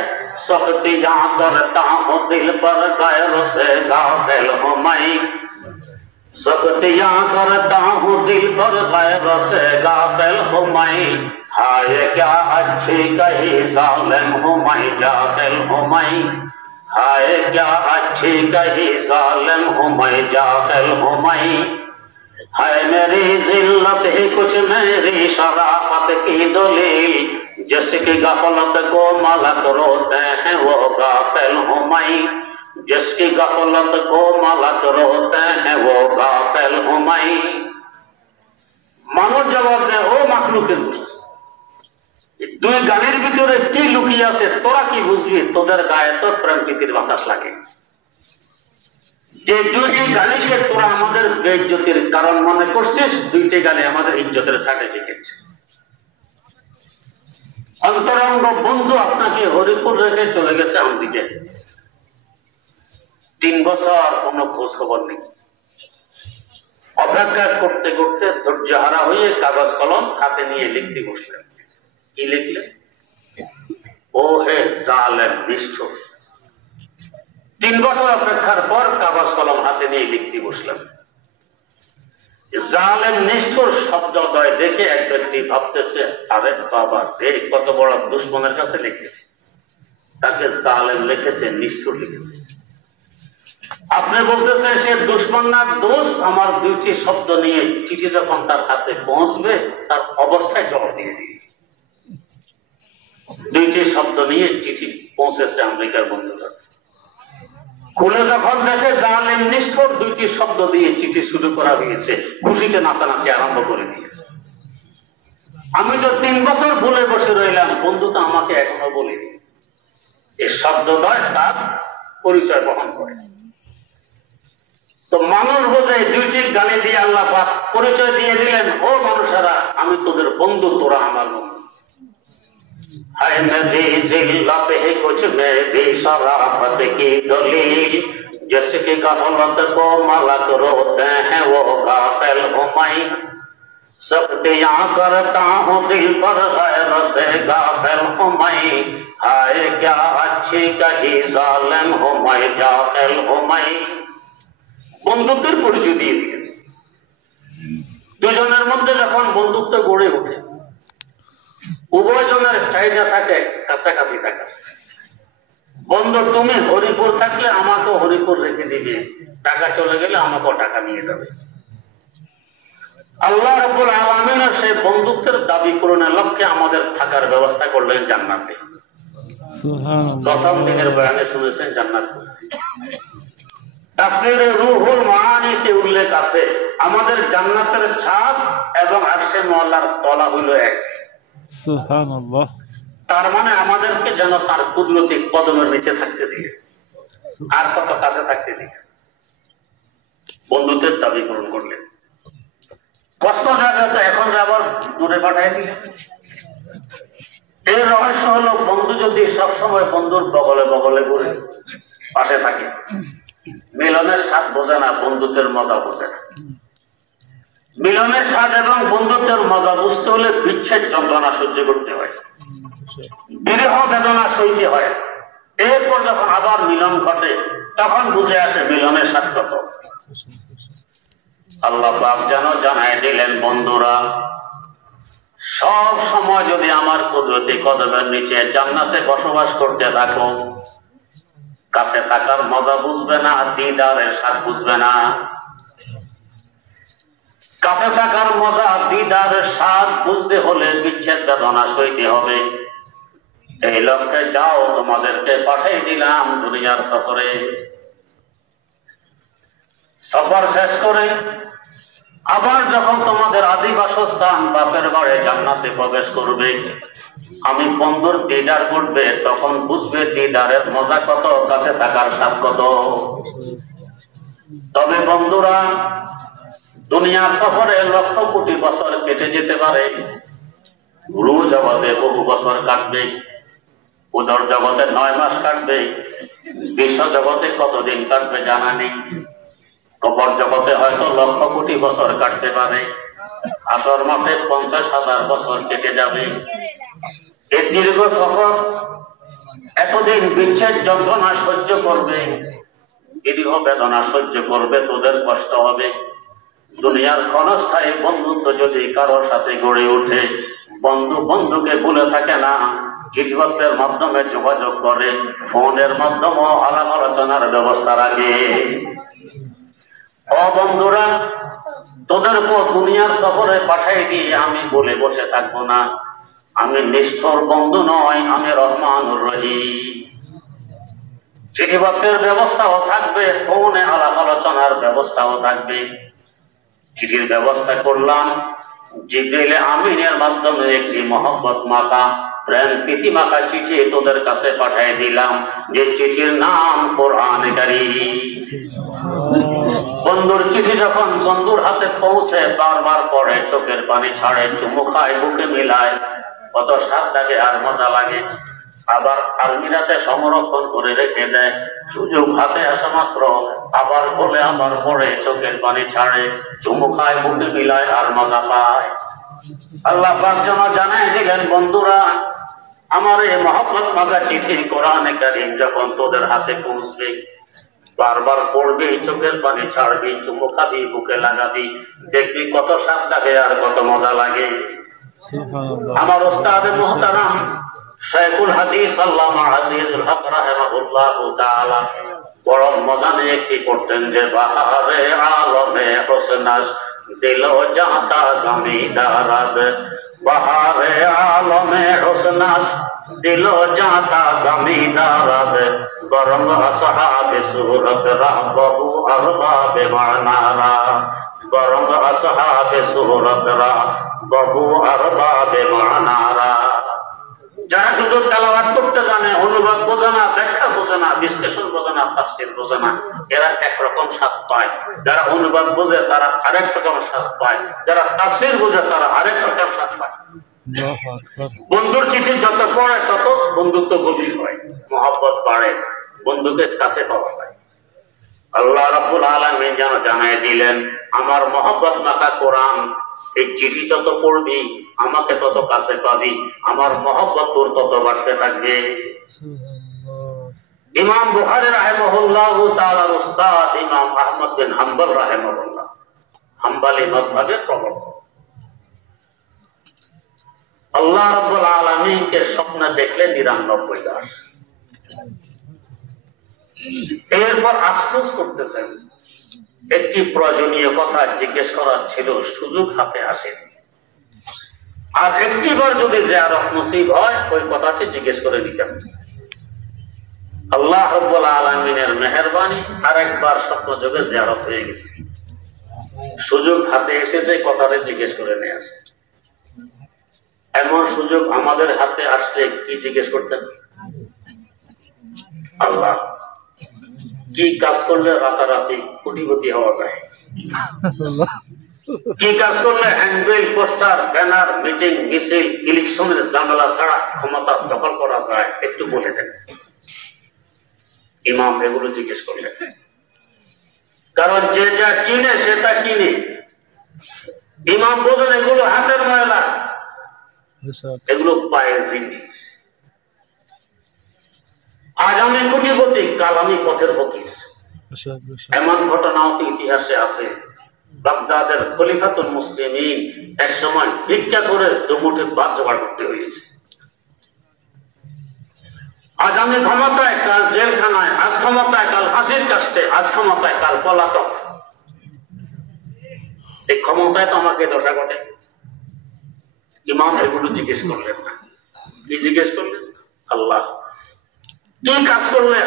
সকতি যা করতা হো দিল পর গায়র সে গাফিল হো মাই, सकतियां करता हूँ दिल पर गैर से गाफिल हूँ मैं, हाय क्या अच्छी कही जालिम हूँ मैं, जाहिल हूँ मैं, हाय क्या अच्छी कही जालिम हूँ मैं, जाहिल हूँ मैं, हाय मेरी जिल्लत ही कुछ मेरी शराफत की दलील, जिसकी गफलत को मलक रोते हैं वो गाफिल हूँ मैं, जिसकी गफलत को मलक रोते हैं वो गाफिल हूं मैं। মানুষ জবাব দেয়, ও মাখলুকের গোষ্ঠী, দুই গানের ভিতরে কি লুকিয়ে আছে তোরা কি বুঝবি? তোদের গায়ে তো প্রকৃতির বাতাস লাগে। যে দুইটি গালিকে তোরা আমাদের বেইজ্জতির কারণ মনে করছিস, দুইটি গালি আমাদের ইজ্জতের সার্টিফিকেট। অন্তরঙ্গ বন্ধু আপনাকে হরিপুর রেখে চলে গেছে আমদিকে, 3 বছর কোন খোঁজ খবর নেই। অপেক্ষা করতে করতে ধৈর্য হারা হয়ে কাগজ কলম হাতে নিয়ে লিখতে বসলেন। কি লিখলেন? ও হে জালেম নিষ্ঠুর। 3 বছর অপেক্ষার পর কাগজ কলম হাতে নিয়ে লিখতে বসলেন। জালেম নিষ্ঠুর শব্দদ্বয় দেখে এক ব্যক্তি ভাবতেছে, আরে বাবা রে, কত বড় দুশ্মনের কাছে লিখেছে। তাকে জালেম লিখেছে, নিষ্ঠুর লিখেছে। আপনি বলতেছেন সে দুশ্মন না দোস্ত। আমার দুইটি শব্দ নিয়ে চিঠি যখন তার হাতে পৌঁছবে, তার অবস্থায় জবাব দিয়ে দিই। দুইটি শব্দ নিয়ে চিঠি পৌঁছেছে আমেরিকার বন্ধুরা। খুলে যখন দেখে জালেম নিষ্ঠুর দুইটি শব্দ দিয়ে চিঠি শুরু করা হয়েছে, খুশিতে নাচানাচি আরম্ভ করে দিয়েছে। আমি তো 3 বছর ভুলে বসে রইলাম, বন্ধু তো আমাকে এখনো বলেনি। এই শব্দদ্বয় তার পরিচয় বহন করে। তো মানুষ বোঝে দুইটি গালি দিয়ে আল্লাহ পাক পরিচয় দিয়ে দিলেন, ও মানুষেরা আমি তোদের বন্ধু, তোরা আমার বন্ধু। हाय मैं भी जिल्लत है कुछ मैं भी शराफत की दलील जिसकी गफलत को मलक रोते हैं वो गाफिल हूँ मैं सख्तियां करता हूँ दिल पर गैर से गाफिल हूँ मैं हाय क्या अच्छी कही जालिम हूँ मैं जाहिल हूँ मैं। বন্ধুত্বের পরিচয় দিয়ে দিলেন। দুজনের মধ্যে যখন বন্ধুত্ব গড়ে ওঠে, উভয়জনের চাহিদা থাকে কাছাকাছি থাকা। বন্ধু তুমি হরিপুর থাকলে আমাকেও হরিপুর রেখে দিবে, টাকা চলে গেলে আমাকেও টাকা নিয়ে যাবে। আল্লাহ রাব্বুল আলামিনের সেই বন্ধুত্বের দাবি পূরণের লক্ষ্যে আমাদের থাকার ব্যবস্থা করলেন জান্নাতে। প্রথম দিনের বয়ানে শুনেছেন জান্নাত। তাফসীরে রুহুল মাআনিতে উল্লেখ আছে আমাদের জান্নাতের ছাদ এবং আরশে মুআল্লার তলা হলো এক। সুবহানাল্লাহ। তার মানে আমাদেরকে যেন তার কুদরতি কদমের নিচে থাকতে দিয়ে, আর কত কাছে থাকতে দিয়ে বন্ধুত্বের দাবি পূরণ করলেন। কষ্ট জায়গাটা এখন আবার দূরে পাঠাই দিলেন। এর রহস্য হলো বন্ধু যদি সবসময় বন্ধুর বগলে বগলে ঘুরে পাশে থাকে, মিলনের স্বাদ বোঝে না, বন্ধুত্বের মজা বোঝে না। মিলনের স্বাদ এবং বন্ধুত্বের মজা বুঝতে হলে বিচ্ছেদ যন্ত্রণা সহ্য করতে হয়, বিরহ বেদনা সইতে হয়। এরপর যখন আবার মিলন ঘটে তখন বুঝে আসে মিলনের স্বাদ কত। আল্লাহ পাক যেন জানাই দিলেন, বন্ধুরা সব সময় যদি আমার কুদরতি কদমের নিচে জান্নাতে বসবাস করতে থাকো, কাছে থাকার মজা বুঝবে না, দিদারের স্বাদ বুঝবে না। কাছে থাকার মজা, দিদারের স্বাদ বুঝতে হলে বিচ্ছেদ বেদনা সইতে হবে। এই লক্ষ্যে যাও, তোমাদেরকে পাঠিয়ে দিলাম দুনিয়ার সফরে। সফর শেষ করে আবার যখন তোমাদের আদি বাসস্থান বাপের বাড়ি জান্নাতে প্রবেশ করবে, আমি বন্ধুর দিদার করবে, তখন বুঝবে দিদারের মজা কত, কাছে থাকার স্বাদ কত। তবে বন্ধুরা দুনিয়ার সফরে লক্ষ কোটি বছর কেটে যেতে পারে, রূহ জগতে বহু বছর কাটবে, উদর জগতে 9 মাস কাটবে, বিশ্ব জগতে কতদিন কাটবে জানা নেই, কবর জগতে হয়তো লক্ষ কোটি বছর কাটতে পারে, আসর মাঠে 50,000 বছর কেটে যাবে। এই দীর্ঘ সফর, এতদিন বিচ্ছেদ যন্ত্রণা সহ্য করবে, দীর্ঘ বেদনা সহ্য করবে, তোদের কষ্ট হবে। দুনিয়ার ক্ষণস্থায়ী বন্ধুত্ব যদি কারোর সাথে গড়ে ওঠে, বন্ধু বন্ধুকে ভুলে থাকে না, চিঠিপত্রের মাধ্যমে যোগাযোগ করে, ফোনের মাধ্যমে আলাপ আলোচনার ব্যবস্থা রাখে। ও বন্ধুরা, তোদেরকে দুনিয়ার সফরে পাঠাই দিয়ে আমি বলে বসে থাকবো না। আমি নিষ্ঠুর বন্ধু নয়, আমি রহমানুর রহিম। চিঠিপত্রের ব্যবস্থাও থাকবে, ফোনে আলাপ আলোচনার ব্যবস্থাও থাকবে। চিঠির ব্যবস্থা করলাম, জিবরিল আমিনের মাধ্যমে একটি মহব্বত মাখা, প্রেম প্রীতি মাখা চিঠি তোদের কাছে পাঠিয়ে দিলাম, যে চিঠির নাম কোরআন কারীম। বন্ধুর চিঠি যখন বন্ধুর হাতে পৌঁছে, বারবার পড়ে, চোখের পানি ছাড়ে, চুমু খায়, বুকে মিলায়, কত স্বাদ লাগে আর মজা লাগে। আবার আলমিরাতে সংরক্ষণ করে রেখে দেয়, সুযোগ হাতে আসা মাত্র আবার বলে, আবার পড়ে, চোখের পানি ছাড়ে, চুমু খায়, বুকে মিলায় আর মজা পায়। আল্লাহ পাক যেন জানাই দিলেন, বন্ধুরা আমার এই মহব্বত মাখা চিঠি কোরআন কারীম যখন তোদের হাতে পৌঁছবে, বারবার পড়বি, চোখের পানি ছাড়বি, চুমু খাবি, বুকে লাগাবি, দেখবি কত স্বাদ লাগে আর কত মজা লাগে। আমার ওস্তাদ মুহতারাম শাইখুল হাদিস আল্লামা আজিজুল হক রাহিমাহুল্লাহু তাআলা বড় মজা নিয়ে একটি করতেন যে, বাহারে আলমে হোসনাস दिलो जाता जमींदारब बहारे आलमे हुस्नाश दिलो जाता जमींदारब गरम असहाब सूरत रहबहु अरबाब मानारा गरम असहाब सूरत रहबहु अरबाब मानारा। যারা শুধু তেলাওয়াত করতে জানে, অনুবাদ বোঝে না, ব্যাখ্যা বোঝে না, বিশ্লেষণ বোঝে না, তাফসীর বোঝে না, এরা একরকম স্বাদ পায়। যারা অনুবাদ বোঝে তারা আরেক রকম স্বাদ পায়, যারা তাফসীর বোঝে তারা আরেক রকম স্বাদ পায়। বন্ধুর চিঠি যত পড়ে তত বন্ধুত্ব গভীর হয়, মহব্বত বাড়ে, বন্ধুকে কাছে পাওয়া যায়। আল্লাহ রাব্বুল আলামিন যেন জানাই দিলেন, আমার মহব্বত মাখা কোরআন, এই চিঠি যত পড়বি আমাকে তত কাছে পাবি, আমার মহব্বত তোর তত বাড়তে থাকবে। ইমাম বুখারী রাহিমাহুল্লাহু তাআলার উস্তাদ ইমাম আহমদ বিন হাম্বল রাহিমাহুল্লাহ, হাম্বলী মাযহাবের প্রবর্তক, আল্লাহ রাব্বুল আলামিনকে স্বপ্নে দেখলেন 99 বার। এরপর আফসোস করতেছেন, একটি প্রয়োজনীয় কথা জিজ্ঞেস করার ছিল, সুযোগ হাতে আসেনি। আর একটি বার যদি জিয়ারত নসিব হয় ওই কথাটি জিজ্ঞেস করে দিতেন। আল্লাহ রাব্বুল আলামিনের মেহেরবানি আরেকবার স্বপ্ন যোগে জিয়ারত হয়ে গেছে, সুযোগ হাতে এসেছে, কথাটা জিজ্ঞেস করে নিয়ে আসে। এমন সুযোগ আমাদের হাতে আসলে কি জিজ্ঞেস করতেন? আল্লাহ, কি কাজ করলে রাতারাতি কোটিপতি হওয়া যায়? কি কাজ করলে হ্যান্ডবিল, পোস্টার, ব্যানার, মিটিং, মিছিল, ইলেকশনের ঝামেলা ছাড়া ক্ষমতা দখল করা যায়? একটু বলে দেন। ইমাম এগুলো জিজ্ঞেস করলেন, কারণ যে যা চিনে সেটা কিনে। ইমাম বোঝেন এগুলো হাতের ময়লা, এগুলো পায়ের জিনিস। আজ আমি কোটিপতি, কাল আমি পথের ফকির। এমন ঘটনাও ইতিহাসে আছে। বাগদাদের খলিফাতুল মুসলিমিন এক সময় ভিক্ষা করে দুমুঠে ভাত জোগাড় করতে হয়েছে। আজ আমি ক্ষমতায়, কাল জেলখানায়, আজ ক্ষমতায়, কাল হাসির কাস্টে, আজ ক্ষমতায়, কাল পলাতক। এই ক্ষমতায় তো আমাকে দশা ঘটে। ইমাম এগুলো জিজ্ঞেস করলেন না। কি জিজ্ঞেস করলেন? আল্লাহ, কি কাজ করলে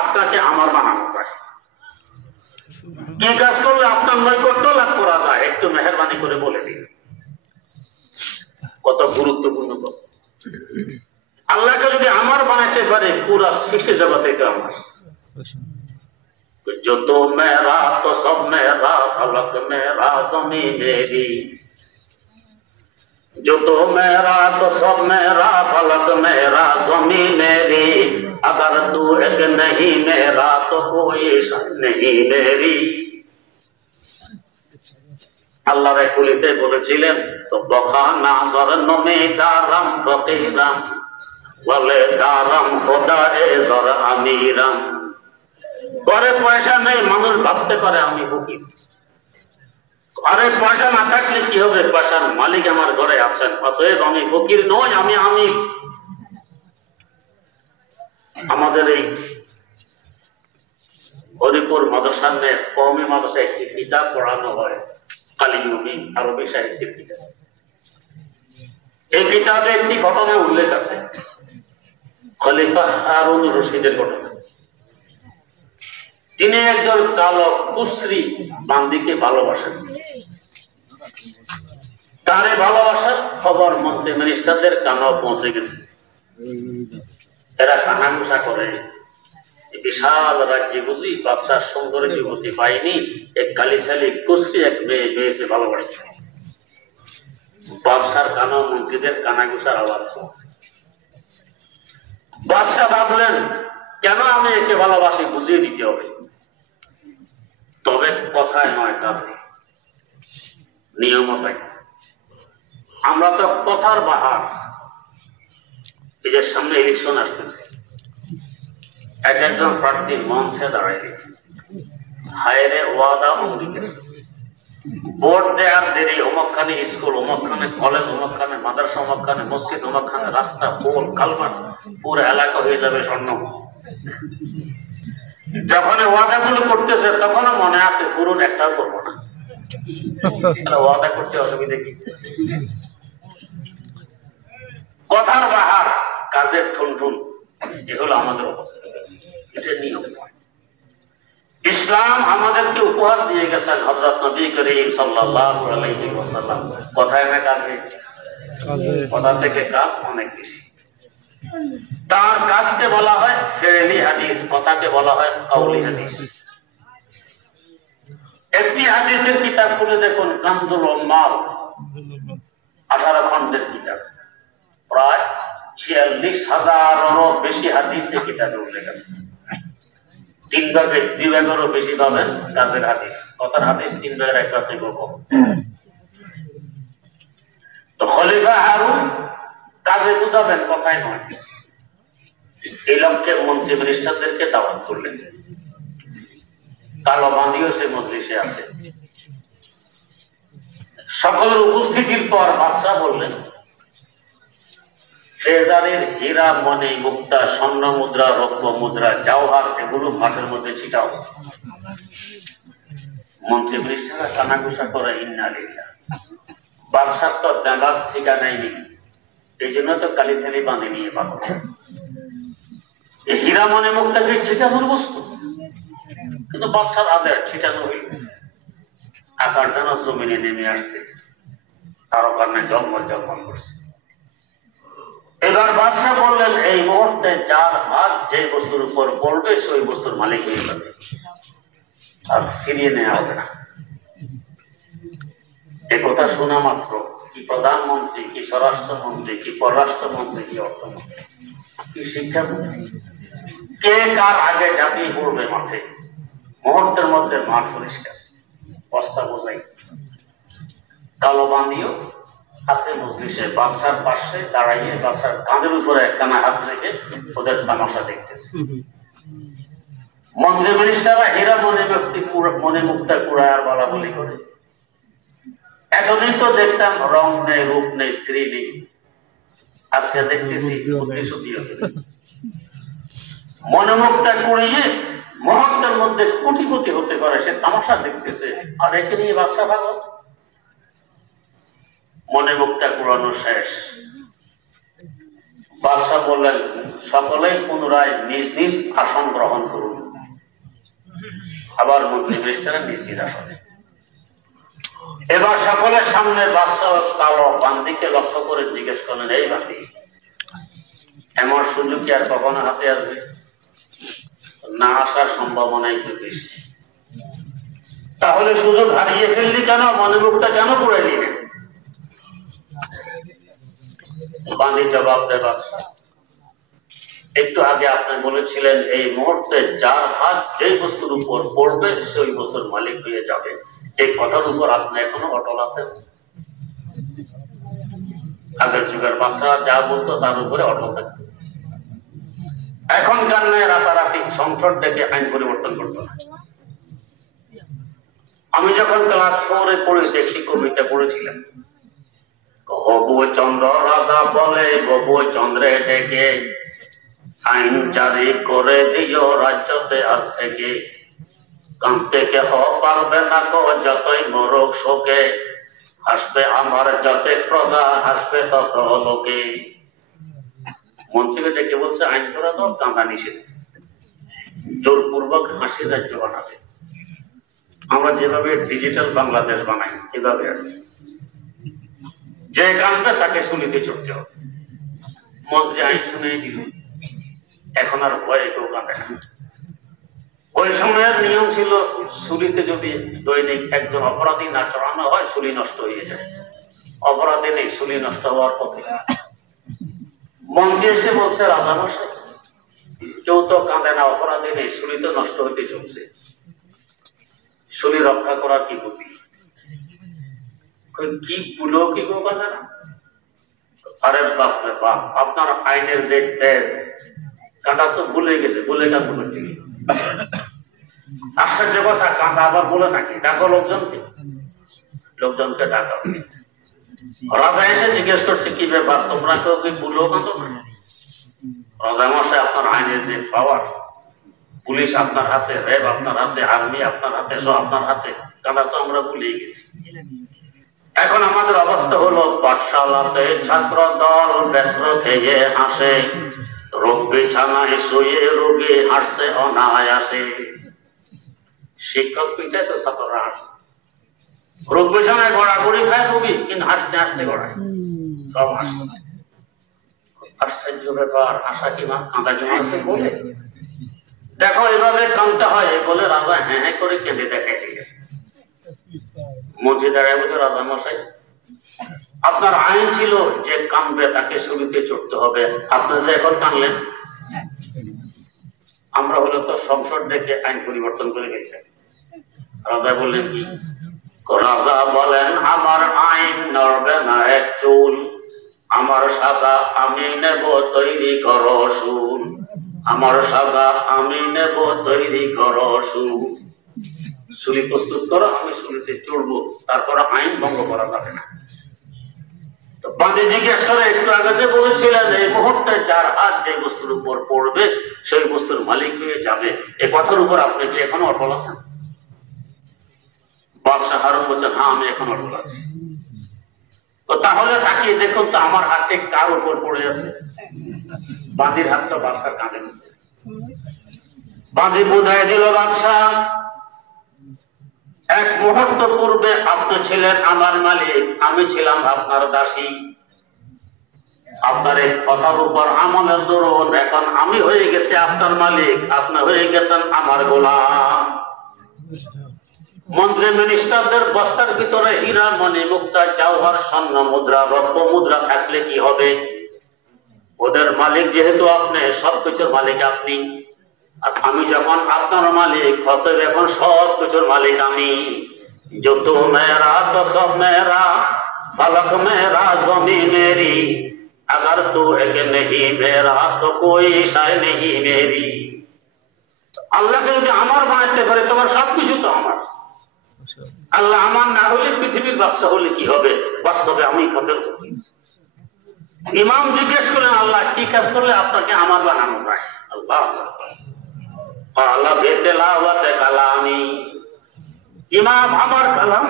আপনাকে আমার বানানো যায়? কি কাজ করলে আপনার নৈকট্য লাভ করা যায়? একটু মেহেরবানি করে বলে দিন। কত গুরুত্বপূর্ণ কথা। আল্লাহকে যদি আমার বানাইতে পারে, পুরা সৃষ্টি জগৎ এটা আমার। যত মেরা তো সব মেরা, ফলক মেরা, জমি মেরি। जो तो मेरा तो सब मेरा, फलक मेरा, जमी मेरी। अगर तू एक नहीं मेरा तो कोई नहीं मेरी। আল্লাহ রাসূলতে বলেছিলেন, তো বখানা জরনমে দারাম ফকিরাম বলে দারাম খোদায়ে জর আমিরাম। ঘরে পয়সা নেই, মানুষ ভাবতে পারে আমি ফকির। আরে পয়সা না থাকলে কি হবে? পয়সার মালিক আমার ঘরে আছেন, অতএব আমি ফকির নই, আমি আমির। আমাদের এই হরিপুর মাদ্রাসার কওমি মাদ্রাসায় একটি কিতাব পড়ানো হয়, কালিমুনি আরবি সাহিত্যের কিতাব। এই কিতাবে একটি ঘটনা উল্লেখ আছে, খলিফা হারুন রশিদের ঘটনা। তিনি একজন কালো কুশ্রী বান্দিকে ভালোবাসেন। তার ভালোবাসার খবর মন্ত্রী মিনিস্টারদের কানেও পৌঁছে গেছে। এরা কানাঘুষা করে, বিশাল রাজ্যে বুঝি বাদশাহ সুন্দরী যুবতী পাইনি, এক কালিশালী কুশ্রী এক মেয়ে পেয়েছে, ভালোবাসছে। বাদশার কানেও মন্ত্রীদের কানাঘুষার আওয়াজ পৌঁছে। বাদশাহ ভাবলেন, কেন আমি একে ভালোবাসি বুঝিয়ে দিতে হবে। তবে কথায় নয়, কাজে, নিয়মতাই। আমরা তো কথার বাহার। এদের সামনে ইলেকশন আসতেছে, এক একজন প্রার্থী মঞ্চে দাঁড়াইলে হায়রে ওয়াদা অঙ্গীকার, ভোট দেওয়ার দেরি, অমুকখানে স্কুল, অমুকখানে কলেজ, অমুকখানে মাদ্রাসা, অমুকখানে মসজিদ, অমুকখানে রাস্তা, পোল, কালভার্ট, পুরো এলাকা হয়ে যাবে স্বর্ণ। যখন ওয়াদাগুলো করতেছে তখন মনে আছে পূরণ একটাও করবো না। ওয়াদা করতে অসুবিধা কি? কথার বাহার, কাজের ঠুনঠুন, এগুলো আমাদের অবস্থা, এটা নিয়ম। ইসলাম আমাদেরকে উপহার দিয়ে গেছেন হযরত নবী করিম সাল্লাল্লাহু আলাইহি ওয়াসাল্লাম। কথায় না কাজে, কথা থেকে কাজ অনেক বেশি। তার কাজকে বলা হয় ফেরেলি হাদিস, কথাকে বলা হয় কাউলি হাদিস। একটি হাদিসের কিতাব খুলে দেখুন, কানজুল উম্মাল, 18 খণ্ডের কিতাব, প্রায় 46,000-এরও বেশি হাদিস এই কিতাবে উল্লেখ আছে। 3 ভাগে 2 ভাগেরও বেশি পাবেন কাজের হাদিস, কথার হাদিস 3 ভাগের 1 ভাগ থেকে কম। তো খলিফা হারুন কাজে বুঝাবেন, কথাই নয়। এই লক্ষ্যে মন্ত্রী মিনিস্টারদেরকে দাওয়াত করলেন। কালো বান্দিও সে মজলিসে আছে। সকলের উপস্থিতির পর বাদশাহ বললেন, ট্রেজারির হীরা, মণি, মুক্তা, স্বর্ণ মুদ্রা, রৌপ্য মুদ্রা, জওহর, এগুলো মাঠের মধ্যে ছিটাও। মন্ত্রী মিনিস্টাররা কানাঘুষা করে, ইন্না লিল্লাহ। বাদশাহ তো দেমাগ ঠিকানাই নেই, এই জন্য তো কালিছালি বাঁধে নিয়ে পাবো। এই হীরা, মণি, মুক্তাকে ছিটানোর বস্তু, কিন্তু বাদশার আদেশ ছিটানো হইল। আকার যেন জমিনে নেমে আসছে, তার কারণে জলমল জলমল করছে। এবার বাদশাহ বললেন, এই মুহূর্তে যার হাত যে বস্তুর উপর পড়বে সেই বস্তুর মালিক হয়ে যাবে, আর ফিরিয়ে নেওয়া হবে না। এ কথা শোনা মাত্র কি প্রধানমন্ত্রী, কি স্বরাষ্ট্রমন্ত্রী, কি পররাষ্ট্রমন্ত্রী, কি অর্থমন্ত্রী, কি শিক্ষামন্ত্রী, কে কার আগে ঝাঁপিয়ে পড়বে মাঠে। মুহূর্তের মধ্যে মাঠ পরিষ্কার, বস্তা বোঝাই। কালো বান্দিও আছে মজলিসে, বাদশার পাশে দাঁড়াইয়ে বাদশার কাঁধের উপরে একখানা হাত রেখে ওদের তামাশা দেখতেছে। মন্ত্রী মিনিস্টাররা হীরা, মনে মুক্তা কুড়ায় আর বলা বলি করে। এতদিন তো দেখতাম রং নেই, রূপ নেই, শ্রী নেই, আজকে দেখতেছি মনে মুক্তা কুড়িয়ে মুহূর্তের মধ্যে কোটিপতি হতে পারে, সে তামাশা দেখতেছে। আর একে নিয়ে বাদশা ভালো। মনে মুক্তা কুড়ানো শেষ। বাদশাহ বললেন, সকলেই পুনরায় নিজ নিজ আসন গ্রহণ করুন। আবার মন্ত্রী মিনিস্টার নিজ নিজ আসনে। এবার সকলের সামনে বাদশাহ কালো বান্দিকে লক্ষ্য করে জিজ্ঞেস করলেন, এই বান্দি, এমন সুযোগ কি আর কখনো হাতে আসবে? না আসার সম্ভাবনা একটু বেশি। তাহলে সুযোগ হারিয়ে ফেললি কেন? মনে মুখটা কেন করে নিলে? বান্দি জবাব দেয়, বাদশাহ, একটু আগে আপনি বলেছিলেন এই মুহূর্তে যার হাত যে বস্তুর উপর পড়বে সেই বস্তুর মালিক হয়ে যাবে। এই কথার উপর আপনি এখনো অটল আছেন? আগের যুগের বাদশাহ যা বলতো তার উপরে অটল থাকতো। এখনকার নেই রাতারাতি সংসদ ডেকে আইন পরিবর্তন করতো না। আমি যখন ক্লাস 4-এ পড়ে দেখি, কবিতা পড়েছিলাম, হবু চন্দ্র রাজা বলে ববু চন্দ্রে ডেকে আইন জারি করে দিও রাজ্যতে আজ থেকে, কাঁদতে কেহ পারবে না গো যতই মরক শোকে, হাসবে আমার যতে প্রজা, হাসবে তত লোকে। মন্ত্রীকে ডেকে বলছে, আইন করা তো কাঁদা নিষেধ, জোরপূর্বক হাসি রাজ্য বানাবে। আমরা যেভাবে ডিজিটাল বাংলাদেশ বানাই এভাবে আর যে কাঁদবে তাকে শুলিতে চড়তে হবে। মন্ত্রী আইন শুনে দিল, এখন আর ভয়ে কেউ কাঁদে না। ওই সময়ের নিয়ম ছিল, শুলিতে যদি দৈনিক একজন অপরাধী না চড়ানো হয় শুলি নষ্ট হয়ে যায়। অপরাধী নেই, শুলি নষ্ট হওয়ার পথে। মন্ত্রী এসে বলছে, রাজামশাই, কেউ তো কাঁদে না, অপরাধী নেই, শুলি তো নষ্ট হইতে চলছে, শুলি রক্ষা করার কি বুদ্ধি? কি ভুলো কি কেউ কাঁদে না? আরে বাপ রে বাপ, আপনার আইনের যে তেজ, কাঁটা তো ভুলে গেছে, ভুলে কাঁদতে পারছি। আশ্চর্য কথা, কাঁদা আবার বলে নাকি? ডাকো লোকজনকে, লোকজনকে ডাকা। রাজা এসে জিজ্ঞেস করছে, কি ব্যাপার, তোমরা কেউ কি ভুলো কাঁদো না? রাজা মশাই, আপনার আইনের যে পাওয়ার, পুলিশ আপনার হাতে, র্যাব আপনার হাতে, আর্মি আপনার হাতে, সব আপনার হাতে, কাঁদা তো আমরা ভুলেই গেছি। এখন আমাদের অবস্থা হলো পাঠশালাতে ছাত্র দল ব্যস্ত খেয়ে হাসে, রোগ বিছানায় শুয়ে রোগী হাসছে অনায়াসে। শিক্ষক পিঠায় তো ছাত্ররা হাসে, রোগ বিছানায় গড়াগড়ি খায় রোগী, কিন্তু হাসতে হাসতে গড়ায় সব হাসে। আশ্চর্য ব্যাপার, হাসা কি কাঁদা কি মানুষকে বলে? দেখো এভাবে কাঁদতে হয় বলে রাজা হ্যাঁ হ্যাঁ করে কেঁদে দেখাই দিয়েছে। মন্ত্রী দাঁড়ায় বলছে, রাজা মশাই আপনার আইন ছিল যে কাঁদবে তাকে শুরুতে চড়তে হবে, আপনি যে এখন কাঁদলেন। আমরা হলো তো সংসদ ডেকে আইন পরিবর্তন করে গেছে। রাজা বললেন কি? রাজা বলেন, আমার আইন নড়বে না এক চুল, আমার সাজা আমি নেব, তৈরি করো শুন, আমার সাজা আমি নেব, তৈরি করো শুন। শুলি প্রস্তুত করো, আমি শুলিতে চড়বো, তারপর আইন ভঙ্গ করা যাবে না। বাদে জিজ্ঞেস করে, একটু আগে যে বলেছিলেন এই মুহূর্তে যার হাত যে বস্তুর উপর পড়বে সেই বস্তুর মালিক হয়ে যাবে, এ কথার উপর আপনি কি এখনো অটল আছেন? বাদশাহ হারুন বলছেন, হ্যাঁ আমি এখন অটল আছি। তো তাহলে তাকিয়ে দেখুন তো আমার হাতে কার উপর পড়ে আছে। বাঁধির হাতটা বাদশার কাঁধে, বাঁধি বোঝাই দিল বাদশাহ, এক মুহূর্ত পূর্বে আপনি ছিলেন আমার মালিক, আমি ছিলাম আপনার দাসী। আপনার এই কথার উপর আমলের দরুন এখন আমি হয়ে গেছি আপনার মালিক, আপনি হয়ে গেছেন আমার গোলাম। মন্ত্রী মিনিস্টারদের বস্তার ভিতরে হীরা মণি মুক্তা জওহর স্বর্ণ মুদ্রা রত্ন মুদ্রা থাকলে কি হবে? ওদের মালিক যেহেতু আপনি, সবকিছুর মালিক আপনি, আর আমি যখন আপনার মালিক, অতএব এখন সব কিছুর মালিক আমি। যত মেরা তো সব মেরা, ফলক মেরা জমি মেরি, अगर तू एक नहीं मेरा तो कोई शाय नहीं मेरी। আল্লাহকে যদি আমার বানাইতে পারে তোমার সবকিছু তো আমার। আল্লাহ আমার না হলে পৃথিবীর বাদশা হলে কি হবে? বাস্তবে আমি কাজের করি। ইমাম জিজ্ঞেস করলেন, আল্লাহ কি কাজ করলে আপনাকে আমার বানানো যায়? আল্লাহ ইমাম আমার কালাম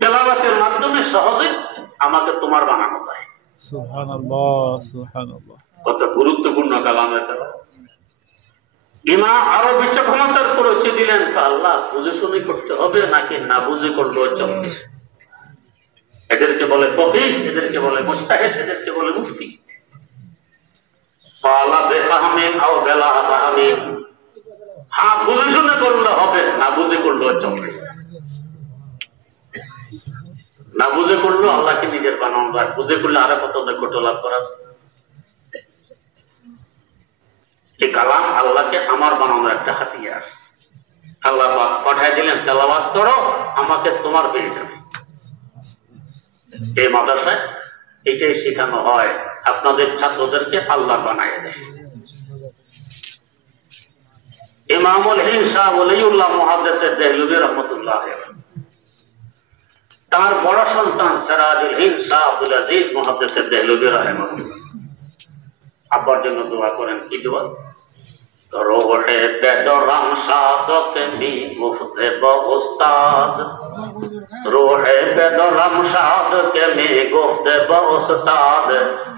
তেলাওয়াতের মাধ্যমে সহজে আমাকে তোমার বানানো যায়। সুবহানাল্লাহ, সুবহানাল্লাহ। কত গুরুত্বপূর্ণ কালাম এটা। ইমাম আরো বিচক্ষণতার পরিচয় দিলেন, আল্লাহ বুঝে শুনে করতে হবে নাকি না বুঝে করলেও চলবে? এদেরকে বলে ফকিহ, এদেরকে বলে মুজতাহিদ, এদেরকে বলে মুফতি। হ্যাঁ বুঝে শুনে করলে হবে, না বুঝে করলেও চলবে। না বুঝে করলেও আল্লাহকে নিজের বানানো যায়, বুঝে করলে আরো কত নৈকট্য লাভ করা। এই কালাম আল্লাহকে আমার বানানোর একটা হাতিয়ার। আল্লাহ পাঠায় দিলেন, তেলাওয়াত করো, আমাকে তোমার পেয়ে যাবে। এই মাদ্রাসায় এটাই শেখানো হয়, আপনাদের ছাত্রদেরকে আল্লাহ বানায় দেয়। ইমামুল হিন্দ শাহ ওলিউল্লাহ মুহাদ্দিস দেহলভী রাহমাতুল্লাহ আলাইহি, তার বড় সন্তান সিরাজুল হিন্দ শাহ আব্দুল আজিজ মুহাদ্দিস দেহলভী রাহমাতুল্লাহ আব্বার জন্য দোয়া করেন। কি দোয়া? রোহে বেদরাম সাদক মি মুফতে উস্তাদ, রোহে বেদরাম সাদক মি গুফতে উস্তাদ,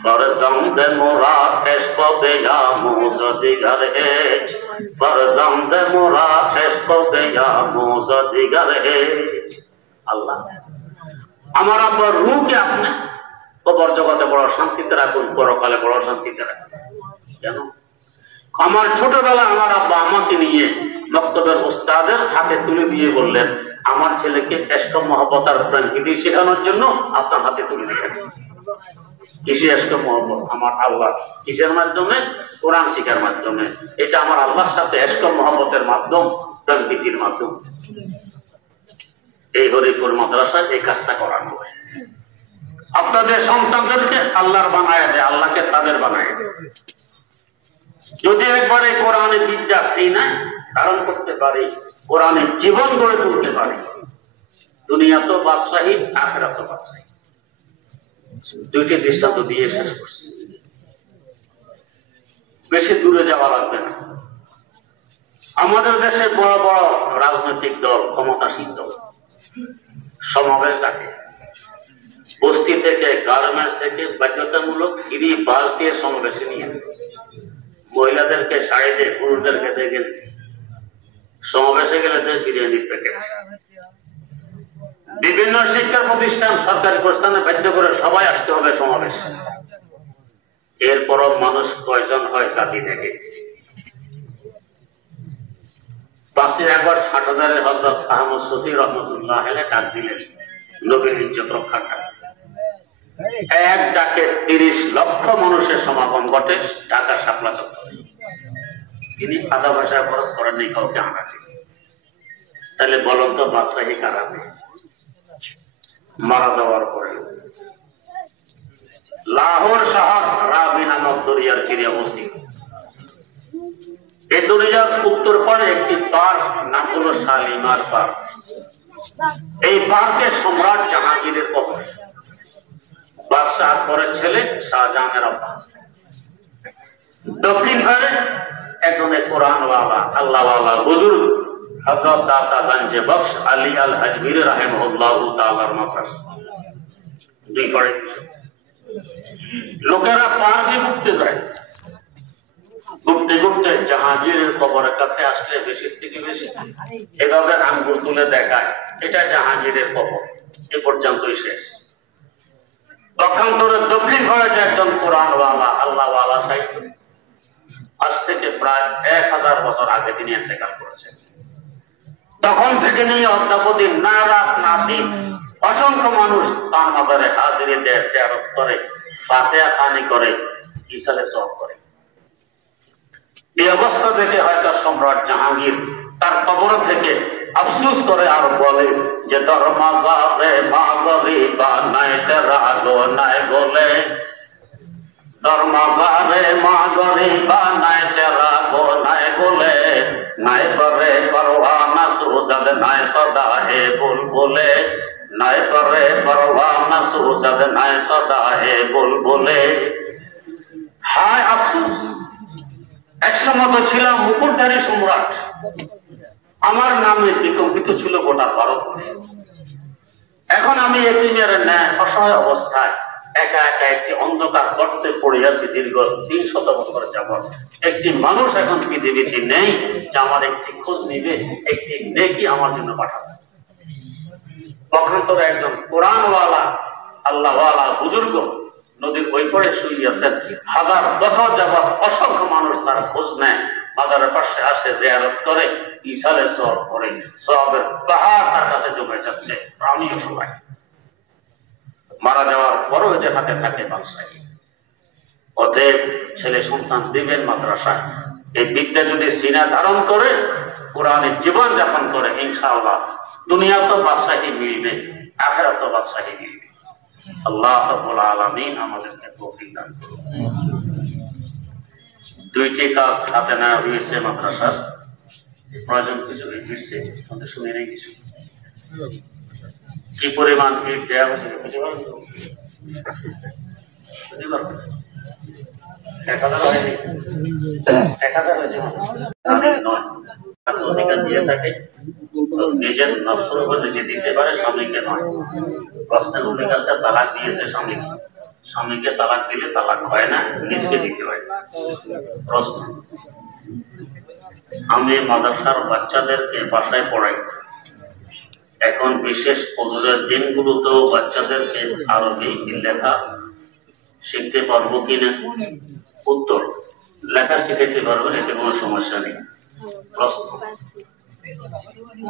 ফরজন্দ মুরাদ ইশক বিয়া মুজদিগার হে, ফরজন্দ মুরাদ ইশক বিয়া মুজদিগার হে। আল্লাহ আমার আব্বার রূহকে আপনি কবর জগতে বড় শান্তিতে রাখুন, পরকালে বড় শান্তিতে রাখুন। কেন? আমার ছোটবেলা আমার আব্বা আমাকে নিয়ে মক্তবের উস্তাদের হাতে তুলে দিয়ে বললেন, আমার ছেলেকে ইশক মহব্বত আর প্রেম শেখানোর জন্য আপনার হাতে তুলে দিয়েছেন। কিসে ইশক মহব্বত? আমার আল্লাহ। কিসের মাধ্যমে? কোরআন শিখার মাধ্যমে। এটা আমার আল্লাহর সাথে ইশক মহব্বতের মাধ্যম, প্রেম প্রীতির মাধ্যম। এই হরিপুর মাদ্রাসায় এই কাজটা করানো হয়। আপনাদের সন্তানদেরকে আল্লাহর বানায় দেয়, আল্লাহকে তাদের বানায় দেয়। যদি একবারে কোরআনের বিদ্যা সিনায় ধারণ করতে পারে, কোরআনের জীবন গড়ে তুলতে পারে, দুনিয়া তো বাদশাহী, আখিরাত তো বাদশাহী। দুইটি দৃষ্টান্ত দিয়ে শেষ করছি, বেশি দূরে যাওয়া লাগবে না। আমাদের দেশে বড় বড় রাজনৈতিক দল, ক্ষমতাসীন দল সমাবেশ ডাকে, বস্তি থেকে, গার্মেন্টস থেকে বাধ্যতামূলক ফ্রি বাস দিয়ে সমাবেশে নিয়ে যায়। মহিলাদেরকে শাড়ি দিয়ে, পুরুষদেরকে দেখে সমাবেশে গেলে বিরিয়ানির প্যাকেট। বিভিন্ন শিক্ষা প্রতিষ্ঠান, সরকারি প্রতিষ্ঠানে বাধ্য করে সবাই আসতে হবে সমাবেশ। এরপরও মানুষ কয়জন হয় জাতি থেকে? 5ই আগস্ট হাটহাজারে হযরত আহমদ শফী রহমতুল্লাহ আলাইহি ডাক দিলেন নবীর ইজ্জত রক্ষার ডাক। এক ডাকে 30 লক্ষ মানুষের সমাগম ঘটে ঢাকা শাপলা চত্বরে। তিনি আধা ভাষায় খরচ করেননি কাউকে আনাতে। তাহলে বলুন তো বাদশাহী কারাবে মারা যাওয়ার পরে লাহোর শহর রাবি নামক দরিয়ার তীরে অবস্থিত। এই দরিয়ার উত্তর পারে একটি পার্ক, নাম হলো শালিমার পার্ক। এই পার্কে সম্রাট জাহাঙ্গীরের কবর, বাদশাহ আকবরের ছেলে শাহজাহানের আব্বা। দক্ষিণ পারে একজনে কোরআনওয়ালা, আল্লাহওয়ালা বুজুর্গ হযরত দাতা গঞ্জে বখশ আলী আল হাজমিরি রাহিমাহুল্লাহু তাআলার মাজার। দুই করে লোকেরা পার্কে ঘুরতে যায়। ঘুরতে ঘুরতে জাহাঙ্গীরের কবরের কাছে আসলে বেশি থেকে বেশি এভাবে আঙ্গুল তুলে দেখায় এটা জাহাঙ্গীরের কবর। এ পর্যন্তই শেষ। পক্ষান্তরে দক্ষিণ ভারতে একজন কোরআনওয়ালা, আল্লাহওয়ালা সাহিত্য, আজ থেকে প্রায় 1000 বছর আগে তিনি ইন্তেকাল করেছেন। তখন থেকে নিয়ে অদ্যাবধি না রাত না দিন অসংখ্য মানুষ তার মাজারে হাজিরি দেয়, জিয়ারত করে, ফাতিহা খানি করে, ইসালে সওয়াব করে। এই অবস্থা দেখে হয়তো সম্রাট জাহাঙ্গীর তার কবর থেকে আফসোস করে আর বলে যে দরমাজারে মা গরিবা নাই চেরাগো নাই বলে, দরমাজারে মা গরিবা নাই চেরাগো নাই বলে, নাই পারে পরওয়ানা সুজাদ নাই সদা হে বুলবুলে, নাই পারে পরওয়ানা সুজাদ নাই সদা হে বুলবুলে। হায় আফসোস, একসময় তো ছিলাম মুকুটধারী সম্রাট, আমার নামে বিকম্পিত ছিল গোটা ভারত। এখন আমি এতিমের ন্যায় অসহায় অবস্থায় একা একা একটি অন্ধকার গর্তে পড়ে আছি দীর্ঘ 300 বছর যাবৎ। একটি মানুষ এখন পৃথিবীতে নেই যে আমার একটি খোঁজ নিবে, একটি নেকি আমার জন্য পাঠাবে। পক্ষান্তরে একজন কোরআনওয়ালা, আল্লাহওয়ালা বুজুর্গ নদীর ওই পারে শুইয়াছেন। 1000 বছর যাবৎ অসংখ্য মানুষ তার খোঁজ নেয়, মাজারের পাশে আসে, জিয়ারত করে, ইসালে সওয়াব করে, সওয়াবের পাহাড় তার কাছে জমে যাচ্ছে। আমিও সবাই মারা যাওয়ার পরও যে হাতে থাকে বাদশাহী। অতএব ছেলে সন্তান দিবেন মাদ্রাসায়। এই বিদ্যা যদি সিনা ধারণ করে, কোরআনের জীবন যাপন করে, ইনশাআল্লাহ দুনিয়া তো বাদশাহী মিলবে, আখিরাত তো বাদশাহী মিলবে। আল্লাহ রাব্বুল আলামিন আমাদেরকে তৌফিক দান করুন। 2টি কাজ হাতে নেওয়া হয়েছে মাদ্রাসার। প্রয়োজন কিছু ফিরছে, আমাদের শুনে নেই কিছু কি পরিমাণ ইট দেওয়া হয়েছে 1000 হয়নি, 1000 হয়েছে অধিকার দিয়ে থাকে। নিজের নফসের উপর নিজে দিতে পারে, স্বামীকে নয়। প্রশ্নের উল্লেখ আছে তালাক দিয়েছে স্বামীকে, স্বামীকে তালাক দিলে তালাক হয় না, নিজকে দিতে হয়। প্রশ্ন, আমি মাদ্রাসার বাচ্চাদেরকে বাসায় পড়াই, এখন বিশেষ ওজুরের দিনগুলোতেও বাচ্চাদেরকে আরবি লেখা শিখতে পারবো কিনা? উত্তর, লেখা শিখাইতে পারবেন, এতে কোনো সমস্যা নেই। প্রশ্ন,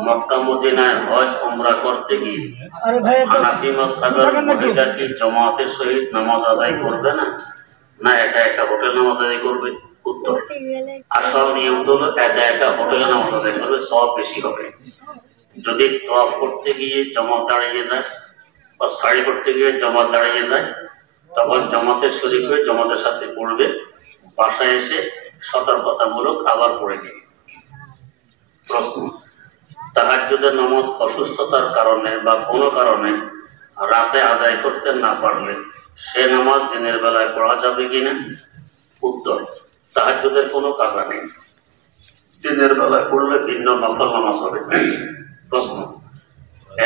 মক্কা মদিনায় হজ উমরা করতে গিয়ে হানাফি মাযহাবের মহিলা কি জামাতের সহিত নামাজ আদায় করবে না, না একা একা হোটেল নামাজ আদায় করবে? উত্তর, আসল নিয়ম হলো একা একা হোটেল নামাজ আদায় করবে, সওয়াব বেশি হবে। যদি তওয়াফ করতে গিয়ে জামাত দাঁড়িয়ে যায় বা সাড়ি করতে গিয়ে জামাত দাঁড়িয়ে যায়, তখন জামাতের শরীক হয়ে জামাতের সাথে পড়বে, বাসায় এসে সতর্কতামূলক আবার পড়ে দিবে। প্রশ্ন, তাহাজ্জুদের নামাজ অসুস্থতার কারণে বা কোনো কারণে রাতে আদায় করতে না পারলে সে নামাজ দিনের বেলায় পড়া যাবে কিনা? উত্তর, তাহাজ্জুদের কোনো কাজা নেই। দিনের বেলায় পড়লে ভিন্ন নফল নামাজ হবে। প্রশ্ন,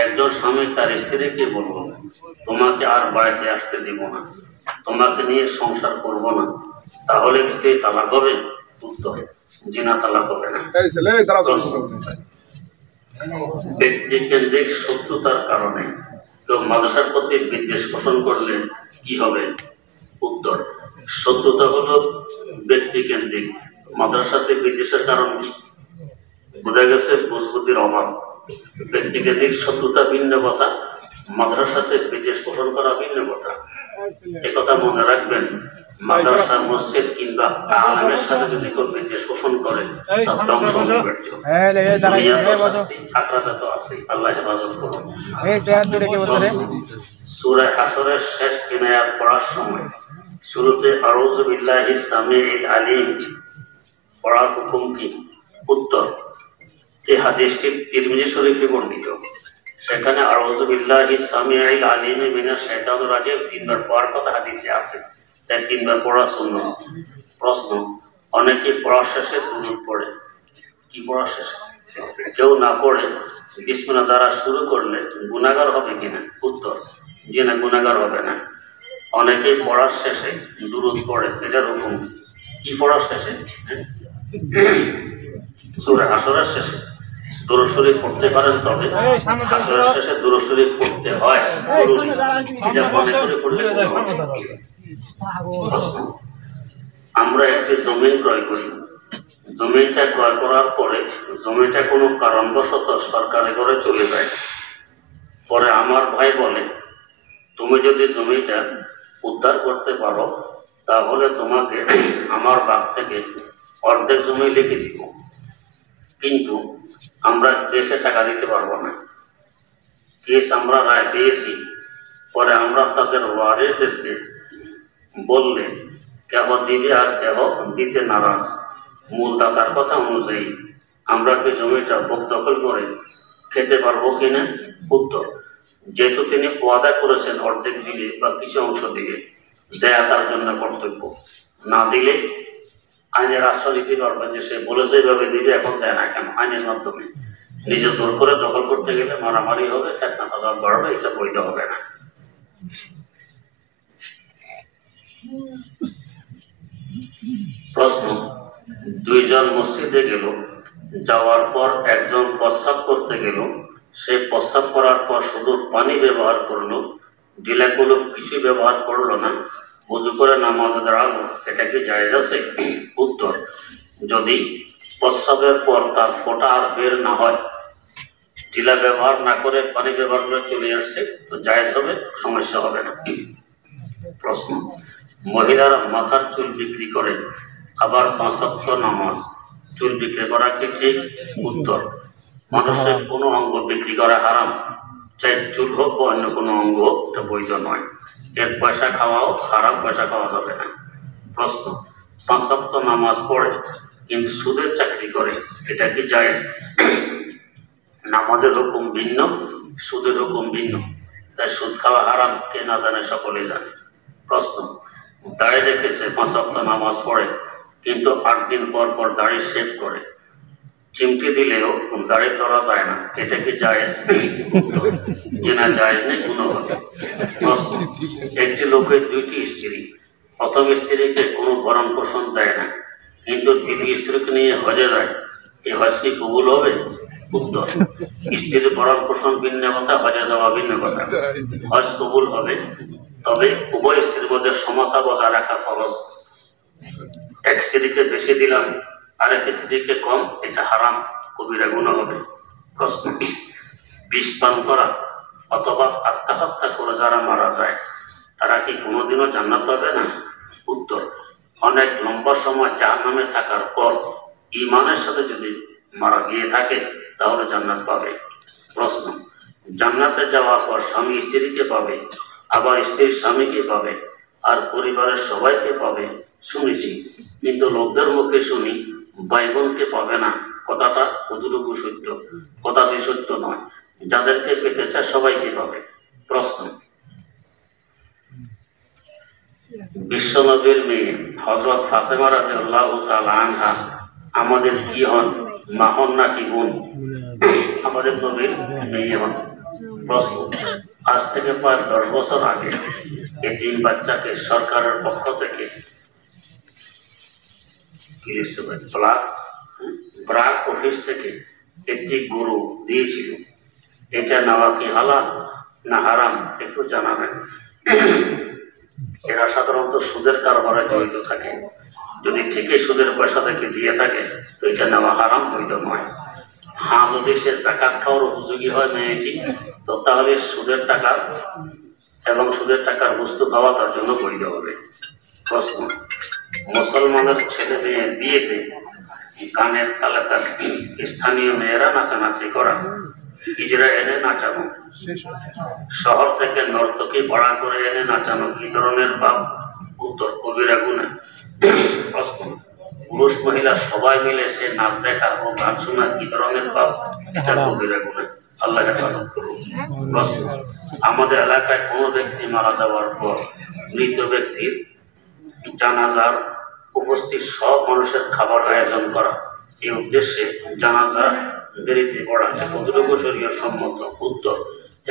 একজন স্বামী তার স্ত্রীকে বলল, তোমাকে আর বাড়িতে আসতে দিব না, তোমাকে নিয়ে সংসার করব না, তাহলে কি তালাক হবে? উত্তর, জিনা তালাক হবে না। ব্যক্তি কেন্দ্রিক শত্রুতার কারণে কেউ মাদ্রাসার প্রতি বিদ্বেষ পোষণ করলে কি হবে? উত্তর, শত্রুতা হলো ব্যক্তি কেন্দ্রিক, মাদ্রাসাতে বিদ্বেষের কারণ কি? বোঝা গেছে বুঝবুদ্ধির অভাব। ব্যক্তি কেন্দ্রিক শত্রুতা ভিন্ন কথা, মাদ্রাসাতে বিদ্বেষ পোষণ করা ভিন্ন কথা। একথা মনে রাখবেন, মাদ্রাসা, মসজিদ কিংবা আলেমের সাথে যদি কেউ বিদ্বেষ পোষণ করে তার ধ্বংস অনিবার্য। আখরাতে তো আছেই, আল্লাহ হেফাজত করুন। সূরা হাশরের শেষ 3 আয়াত পড়ার সময় শুরুতে আউযু বিল্লাহিস সামিউল আলিম পড়ার হুকুম কি? উত্তর, এই হাদিসটি তিরমিজি শরীফে বর্ণিত। সেখানে আউযু বিল্লাহিস সামিউল আলিম মিনাশ শাইতানির রাজিম 3 বার পড়ার কথা হাদিসে আছে, তাই 3 বার পড়া সুন্নাত। প্রশ্ন, অনেকে পড়ার শেষে দুরূদ পড়ে, কি পড়ার শেষে? কেউ না পড়ে বিসমিল্লাহ দ্বারা শুরু করলে গুনাহগার হবে কিনা? উত্তর, জি না, গুনাহগার হবে না। অনেকেই পড়ার শেষে দুরূদ পড়ে, এটার হুকুম কি? পড়ার শেষে সূরা হাশরের শেষে দুরূদ শরীফ পড়তে পারেন, তবে হাশরের শেষে দুরূদ শরীফ পড়তে হয়। এটা মনে করে পড়লে আমরা একটি জমি ক্রয় করি, জমিটা ক্রয় করার পরে জমিটা কোনো কারণবশত সরকারি ঘরে চলে যায়। পরে আমার ভাই বলে, তুমি যদি জমিটা উদ্ধার করতে পারো তাহলে তোমাকে আমার ভাগ থেকে অর্ধেক জমি লিখে দিব, কিন্তু আমরা কেসে টাকা দিতে পারবো না। কেস আমরা রায় পেয়েছি। পরে আমরা তাদের ওয়ারিসদেরকে বললে কেহ দিবে আর কেহ দিতে নারাজ। মূল দাতার কথা অনুযায়ী আমরা কি জমিটা ভোগ দখল করে খেতে পারবো কিনা? উত্তর, যেহেতু তিনি ওয়াদা করেছেন অর্ধেক দিলে বা কিছু অংশ দিলে, দেয়া তার জন্য কর্তব্য। না দিলে আইনের আশ্রয় দিতে পারবেন যে সে বলেছে এভাবে দিবে, এখন দেয় না কেন? আইনের মাধ্যমে। নিজে জোর করে দখল করতে গেলে মারামারি হবে, ফেতনা ফাসাদ বাড়বে, এটা বৈধ হবে না। প্রশ্ন, দুইজন মসজিদে গেল, যাওয়ার পর একজন প্রস্রাব করতে গেল, সে প্রস্রাব করার পর শুধু পানি ব্যবহার করলো, ডিলাগুলো কিছু ব্যবহার করলো না, ওযু করে নামাজে দাঁড়ালো, এটা কি জায়েজ আছে? উত্তর, যদি প্রস্রাবের পর তার ফোঁটা আর বের না হয়, ডিলা ব্যবহার না করে পানি ব্যবহার করে চলে আসছে, তো জায়েজ হবে, সমস্যা হবে না। প্রশ্ন, মহিলারা মাথার চুল বিক্রি করে, আবার 5 ওয়াক্ত নামাজ, চুল বিক্রি করা কি ঠিক? উত্তর, মানুষের কোনো অঙ্গ বিক্রি করা হারাম, চাই চুল হোক বা অন্য কোনো অঙ্গ, এটা বৈধ নয়। এর পয়সা খাওয়াও হারাম, পয়সা খাওয়া যাবে না। প্রশ্ন, 5 ওয়াক্ত নামাজ পড়ে কিন্তু সুদের চাকরি করে, এটা কি জায়েজ? নামাজের হুকুম ভিন্ন, সুদের হুকুম ভিন্ন, তাই সুদ খাওয়া হারাম, কে না জানে সকলে জানে। প্রশ্ন, দাড়ি রেখেছে, 5 ওয়াক্ত নামাজ পড়ে কিন্তু 8 দিন পর পর দাড়ি শেভ করে, চিমটি দিলেও দাড়ি ধরা যায় না, এটা কি জায়েজ? যে না, জায়েজ নেই, গুনাহ হবে। প্রশ্ন, একটি লোকের 2টি স্ত্রী, প্রথম স্ত্রীকে কোনো ভরণ পোষণ দেয় না, কিন্তু দ্বিতীয় স্ত্রীকে নিয়ে হজে যায়, এই হজ কি কবুল হবে? উত্তর, স্ত্রীর ভরণ পোষণ ভিন্ন কথা, হজে যাওয়া ভিন্ন কথা। হজ কবুল হবে, তবে উভয় স্ত্রীর মধ্যে সমতা বজায় রাখা ফরজ। এক স্ত্রীকে বেশি দিলাম, আরেক স্ত্রীকে কম, এটা হারাম, কবিরা গুনাহ হবে। প্রশ্ন, বিষ পান করা অথবা আত্মহত্যা করে যারা মারা যায়, তারা কি কোনোদিনও জান্নাত পাবে না? উত্তর, অনেক লম্বা সময় জাহান্নামে থাকার পর ঈমানের সাথে যদি মারা গিয়ে থাকে তাহলে জান্নাত পাবে। প্রশ্ন, জান্নাতে যাওয়ার পর স্বামী স্ত্রীকে পাবে, আবার স্ত্রী স্বামীকে পাবে, আর পরিবারের সবাইকে পাবে শুনেছি, কিন্তু লোকদের মুখে শুনি ভাই বোনকে পাবে না। কথাটা কতটুকু সত্য? কথাটি সত্য নয়, যাদেরকে পেতে চায় সবাইকে পাবে। প্রশ্ন, বিশ্বনবীর মেয়ে হযরত ফাতেমা রাদিয়াল্লাহু তাআলা আনহা আমাদের কি হন? মা হন নাকি বোন? আমাদের নবীর মেয়ে হন। প্রশ্ন, আজ থেকে প্রায় 10 বছর আগে এতিম বাচ্চাকে সরকারের পক্ষ থেকে ব্রাক অফিস থেকে একটি গরু দিয়েছিল। এটা নেওয়া কি হালাল না হারাম একটু জানাবেন। এরা সাধারণত সুদের কারবারে জড়িত থাকে। যদি ঠিকই সুদের পয়সা থেকে দিয়ে থাকে তো এটা নেওয়া হারাম, বৈধ নয়। হ্যাঁ, যদি সে যাকাত খাওয়ার উপযোগী হয় মেয়েটি, তো তাহলে সুদের টাকা এবং সুদের টাকার বস্তু খাওয়া তার জন্য বৈধ হবে। প্রশ্ন, মুসলমানের ছেলে মেয়ে বিয়েতে গানের তালাকার স্থানীয় মেয়েরা নাচানাচি করা, হিজড়া এনে নাচানো, শহর থেকে নর্তকী ভাড়া করে এনে নাচানো কি ধরনের পাপ? উত্তর, কবিরা গুনাহ। প্রশ্ন, পুরুষ মহিলা সবাই মিলে সে নাচ দেখা ও গান শোনা কি ধরনের পাপ? এটা কবিরা গুনাহ। আল্লাহ হেফাজত করুন। প্রশ্ন, আমাদের এলাকায় কোনো ব্যক্তি মারা যাওয়ার পর মৃত ব্যক্তির জানাজার উপস্থিত সব মানুষের খাবার আয়োজন করা, এই উদ্দেশ্যে জানাজা দেরিতে পড়া কতটুকু শরীয়ত সম্মত? উত্তর,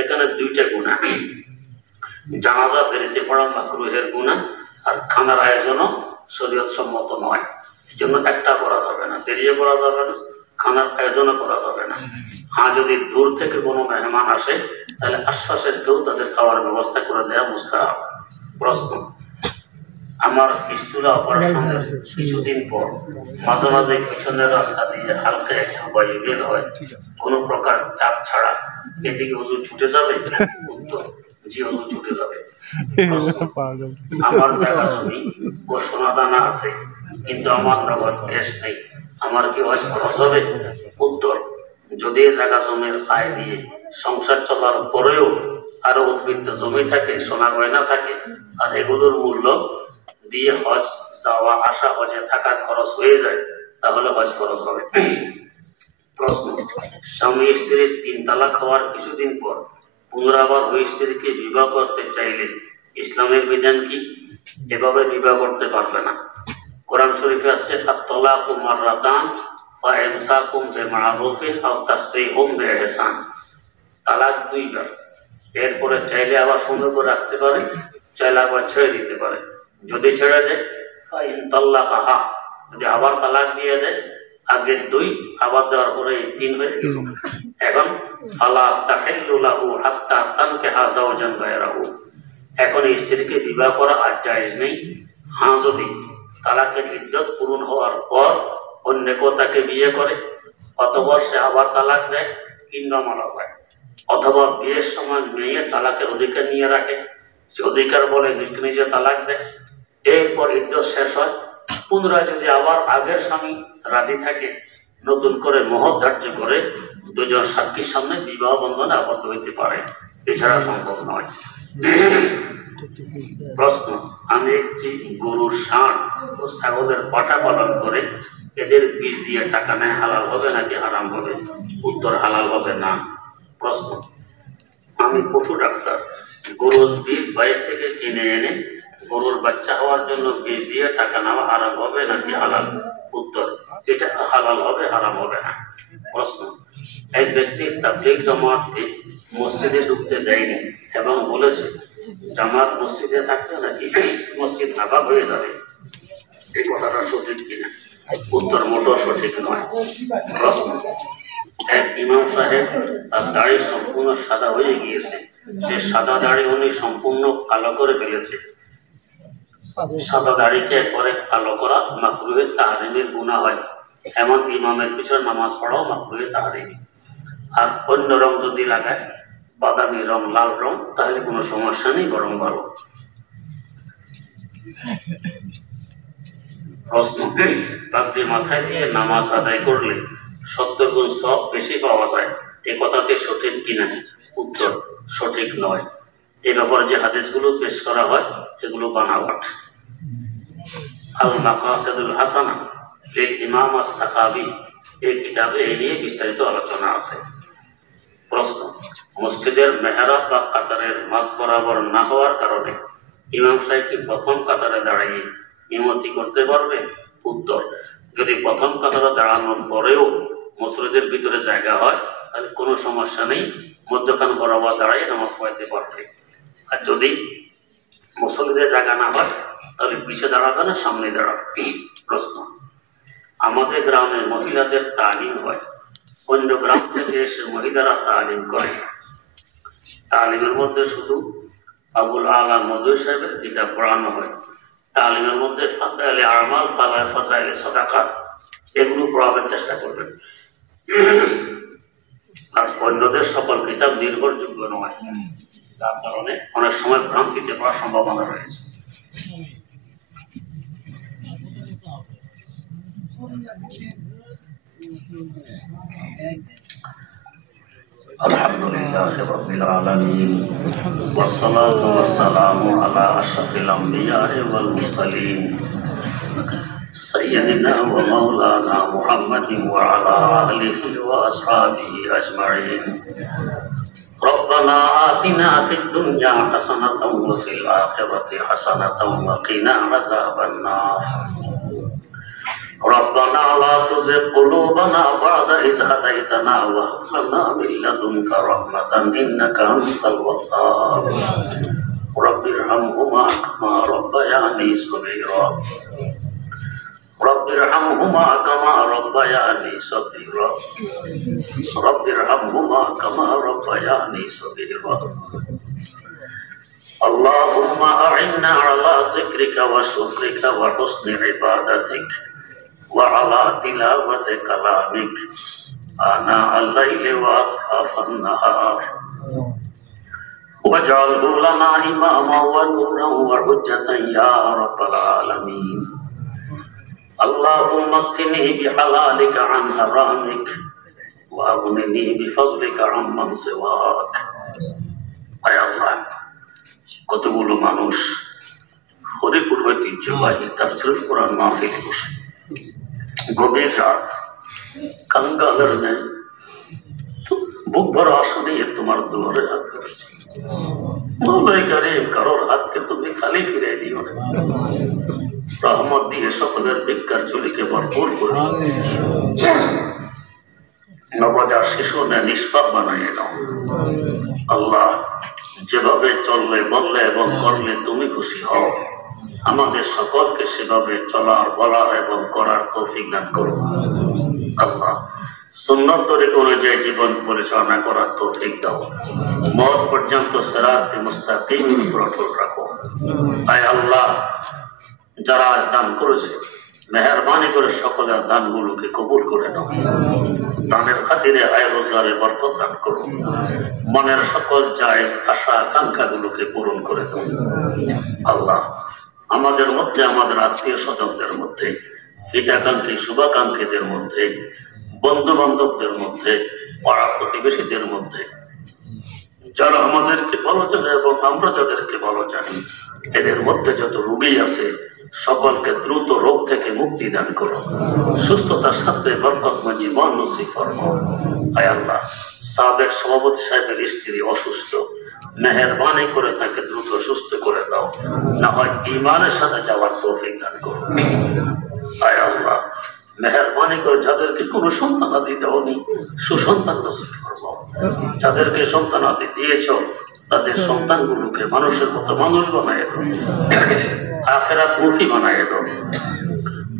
এখানে দুইটা গুনাহ। জানাজা দেরিতে পড়া মাকরুহের গুনাহ, আর খানার আয়োজনও শরীয়ত সম্মত নয়। এই জন্য একটা করা যাবে না, দেরিয়ে করা যাবে না, খানার আয়োজনও করা যাবে না। হ্যাঁ, যদি দূর থেকে কোনো মেহমান আসে তাহলে আশ্বাসের কেউ তাদের খাওয়ার ব্যবস্থা করে দেওয়া মুস্তাহাব। প্রশ্ন, আমার স্টুলা অপারেশনের কিছুদিন পর মাঝে মাঝে পিছনের রাস্তা দিয়ে হালকা একটু বায়ু বের হয়, কোন প্রকার চাপ ছাড়া, এদিকে ওযু ছুটে যাবে? উত্তর, জি, ওযু ছুটে যাবে। আমার জায়গা জমি ও সোনাদানা আছে, কিন্তু আমার নগদ ক্যাশ নেই, আমার কি হজ খরচ হবে? উত্তর, যদি জায়গা জমির আয় দিয়ে সংসার চলার পরেও আরো উদ্বৃত্ত জমি থাকে, সোনা গয়না থাকে, আর এগুলোর মূল্য দিয়ে হজ যাওয়া আসা, হজে থাকার খরচ হয়ে যায়, তাহলে হজ খরচ হবে। প্রশ্ন, স্বামী স্ত্রীর 3 তালাক হওয়ার কিছুদিন পর পুনরাবার ওই স্ত্রীকে বিবাহ করতে চাইলে ইসলামের বিধান কি? এভাবে বিবাহ করতে পারবে না। কোরআন শরীফে আছে, আত-তালাকু মাররাতান ওয়া ইমসাকুম বিমা'রুফিন আও তাসরিহুম বিইহসান। তালাক 2 বার, এরপরে চাইলে আবার সুন্দর করে রাখতে পারে, চাইলে আবার ছেড়ে দিতে পারে। যদি ছেড়ে দেয়, তাল্লাকাহা, যদি আবার তালাক দিয়ে দেয়, আগে 2 আবার দেওয়ার পরে 3 হয়ে গেল। এখন ফালা তাহিল্লু লাহু হাত্তা তানকিহা যাওজান গায়রাহু, এখন স্ত্রীকে বিবাহ করা আর জায়েজ নেই। হ্যাঁ, যদি তালাকের ইদ্দত পূরণ হওয়ার পর অন্য কেউ তাকে বিয়ে করে, অথবা সে আবার তালাক দেয় কিংবা মারা যায়, অথবা বিয়ের সময় মেয়ে তালাকের অধিকার নিয়ে রাখে, সে অধিকার বলে নিজে নিজে তালাক দেয়, এরপর ইদ্দত শেষ হয়, পুনরায় যদি আবার আগের স্বামী রাজি থাকে, নতুন করে মহর ধার্য করে 2 জন সাক্ষীর সামনে বিবাহ বন্ধনে আবদ্ধ হইতে পারে, এছাড়া সম্ভব নয়। প্রশ্ন, আমি একটি গরুর ষাঁড় ও ছাগলের পাঠা পালন করে এদের বীজ দিয়ে টাকা নেয়, হালাল হবে নাকি হারাম হবে? উত্তর, হালাল হবে না। প্রশ্ন, আমি পশু ডাক্তার, গরুর বীজ বাইরে থেকে কিনে এনে গরুর বাচ্চা হওয়ার জন্য বীজ দিয়ে টাকা নেওয়া হারাম হবে নাকি হালাল? উত্তর, এটা হালাল হবে, হারাম হবে না। প্রশ্ন, এক ব্যক্তি তাবলীগ জামাতকে মসজিদে ঢুকতে দেয়নি এবং বলেছে জামাত মসজিদে থাকবে নাকি মসজিদ আবাদ হয়ে যাবে, এই কথাটা সঠিক কিনা? উত্তর, মোটেও সঠিক নয়। প্রশ্ন, এক ইমাম সাহেব তার দাড়ি সম্পূর্ণ সাদা হয়ে গিয়েছে, সে সাদা দাড়ি উনি সম্পূর্ণ কালো করে ফেলেছে। সাদা দাড়িকে পরে কালো করা মাকরুহে তাহরিমের গুনাহ হয়, এমন ইমামের পিছনে নামাজ পড়াও মাকরুহে তাহরিম। আর অন্য রং যদি লাগায়, বাদামি রং, লাল রং, তাহলে কোনো সমস্যা নেই, বরং ভালো। প্রশ্ন, পাগড়ি মাথায় দিয়ে নামাজ আদায় করলে 70 গুণ সওয়াব বেশি পাওয়া যায়, এই কথাটি সঠিক কিনা? উত্তর, সঠিক নয়। এই ব্যাপারে যে হাদিসগুলো পেশ করা হয় সেগুলো বানাওয়াট। আল মাকাসিদুল হাসানা লিল ইমাম আস-সাখাবী, এই কিতাবে এই নিয়ে বিস্তারিত আলোচনা আছে। প্রশ্ন, মসজিদের মেহরাব বা কাতারের মাঝ বরাবর না হওয়ার কারণে ইমাম সাহেব কি প্রথম কাতারে দাঁড়িয়ে ইমামতি করতে পারবে? উত্তর, যদি প্রথম কাতারে দাঁড়ানোর পরেও মসজিদের ভিতরে জায়গা হয় তাহলে কোনো সমস্যা নেই, মধ্যখান বরাবর দাঁড়াই নামাজ পড়াইতে পারবে। আর যদি মসজিদের জায়গা না হয় তাহলে পিছিয়ে দাঁড়াবে না সামনে দাঁড়াবে। প্রশ্ন, আমাদের গ্রামে মহিলাদের তালিম হয়, অন্য গ্রাম থেকে এসে মহিলারা তালিম করে, তালিমের মধ্যে শুধু আবুল আলা মধু সাহেবের যেটা পড়ানো হয়, তালিমের মধ্যে ফাজাইলে আমাল, ফাজাইলে সাদাকা এগুলো পড়াবার চেষ্টা করবেন। আর অন্যদের সকল কিতাব নির্ভরযোগ্য নয়, যার কারণে অনেক সময় ভ্রান্তিতে পড়ার সম্ভাবনা রয়েছে। আলহামদুলিল্লাহ রাব্বিল আলামিন ওয়াসসালাতু ওয়াসসালামু আলা আশরাফিল আমবিয়া ওয়াল মুরসালিন সাইয়্যিদিনা ওয়া মাওলানা মুহাম্মাদিন ওয়া আলা আলিহি ওয়া আসহাবিহি আজমাইন। ربنا آتنا في الدنيا حسنة وفي الآخرة حسنة وقنا عذاب النار ربنا لا تزغ قلوبنا بعد إذ هديتنا وهب لنا من لدنك رحمة إنك أنت الوهاب رب ارحمهما كما ربياني صغيرا رب ارحمهما كما ربياني صغيرا رب ارحمهما كما ربياني صغيرا اللهم أعنا على ذكرك وشكرك وحسن عبادتك وعلى تلاوة كلامك آناء الليل وأطراف النهار واجعله لنا إماما ونورا وحجة يا رب العالمين اللهم اكفني بحلالك عن حرامك وأغنني بفضلك عمن سواك। আয় আল্লাহ, কতগুলো মানুষ হরিপুর ঐতিহ্যবাহী তাফসীরুল কোরআন মাহফিলে বসে গভীর রাত কাঙ্গালের নেই বুক ভরা আশা নিয়ে তোমার দুয়ারে হাত ধরেছে। মওলাই কারীম, কারোর হাতকে তুমি খালি ফিরিয়ে দিও না, রহমত দিয়ে সকলের ভিক্ষার ঝুলিকে ভরপুর করে নবজাত শিশু নিষ্পাপ বানাইয়ে দাও। আল্লাহ, যেভাবে চললে বললে এবং করলে তুমি খুশি হও, আমাদের সকলকে সেভাবে চলার বলার এবং করার তৌফিক দান করো। আল্লাহ, সুন্নাত তরিকা অনুযায়ী জীবন পরিচালনা করার তৌফিক দাও। মওত পর্যন্ত সিরাতে মুস্তাকিম উপর অটল রাখো। আয় আল্লাহ, যারা আজ দান করেছে মেহেরবানি করে সকলের দানগুলোকে কবুল করে নাও। দানের খাতিরে আয় রোজগারে বরকত দান করো। মনের সকল জায়েজ আশা আকাঙ্ক্ষাগুলোকে পূরণ করে দাও। আল্লাহ, আমাদের মধ্যে, আমাদের আত্মীয় স্বজনদের মধ্যে, হিতাকাঙ্ক্ষী শুভাকাঙ্ক্ষীদের মধ্যে, বন্ধু বান্ধবদের মধ্যে, পাড়া প্রতিবেশীদের মধ্যে যারা আমাদেরকে ভালো জানে এবং আমরা যাদেরকে ভালো জানি, এদের মধ্যে যত রোগী আছে সকলকে দ্রুত রোগ থেকে মুক্তি দান করো। সুস্থতার সাথে বরকতময় জীবন নসিব ফরমাও। আয় আল্লাহ, সাবেক সভাপতি সাহেবের স্ত্রী অসুস্থ, মেহেরবানি করে তাকে দ্রুত সুস্থ করে দাও, না হয় ঈমানের সাথে যাওয়ার তৌফিক দান করো। আয় আল্লাহ, মেহেরবানি করে যাদেরকে কোনো সন্তানাদি দেওনি সুসন্তান নসিব ফরমাও। যাদেরকে সন্তানাদি দিয়েছ তাদের সন্তানগুলোকে মানুষের মতো মানুষ বানায় দাও, আখিরাত মুখী বানায় দাও,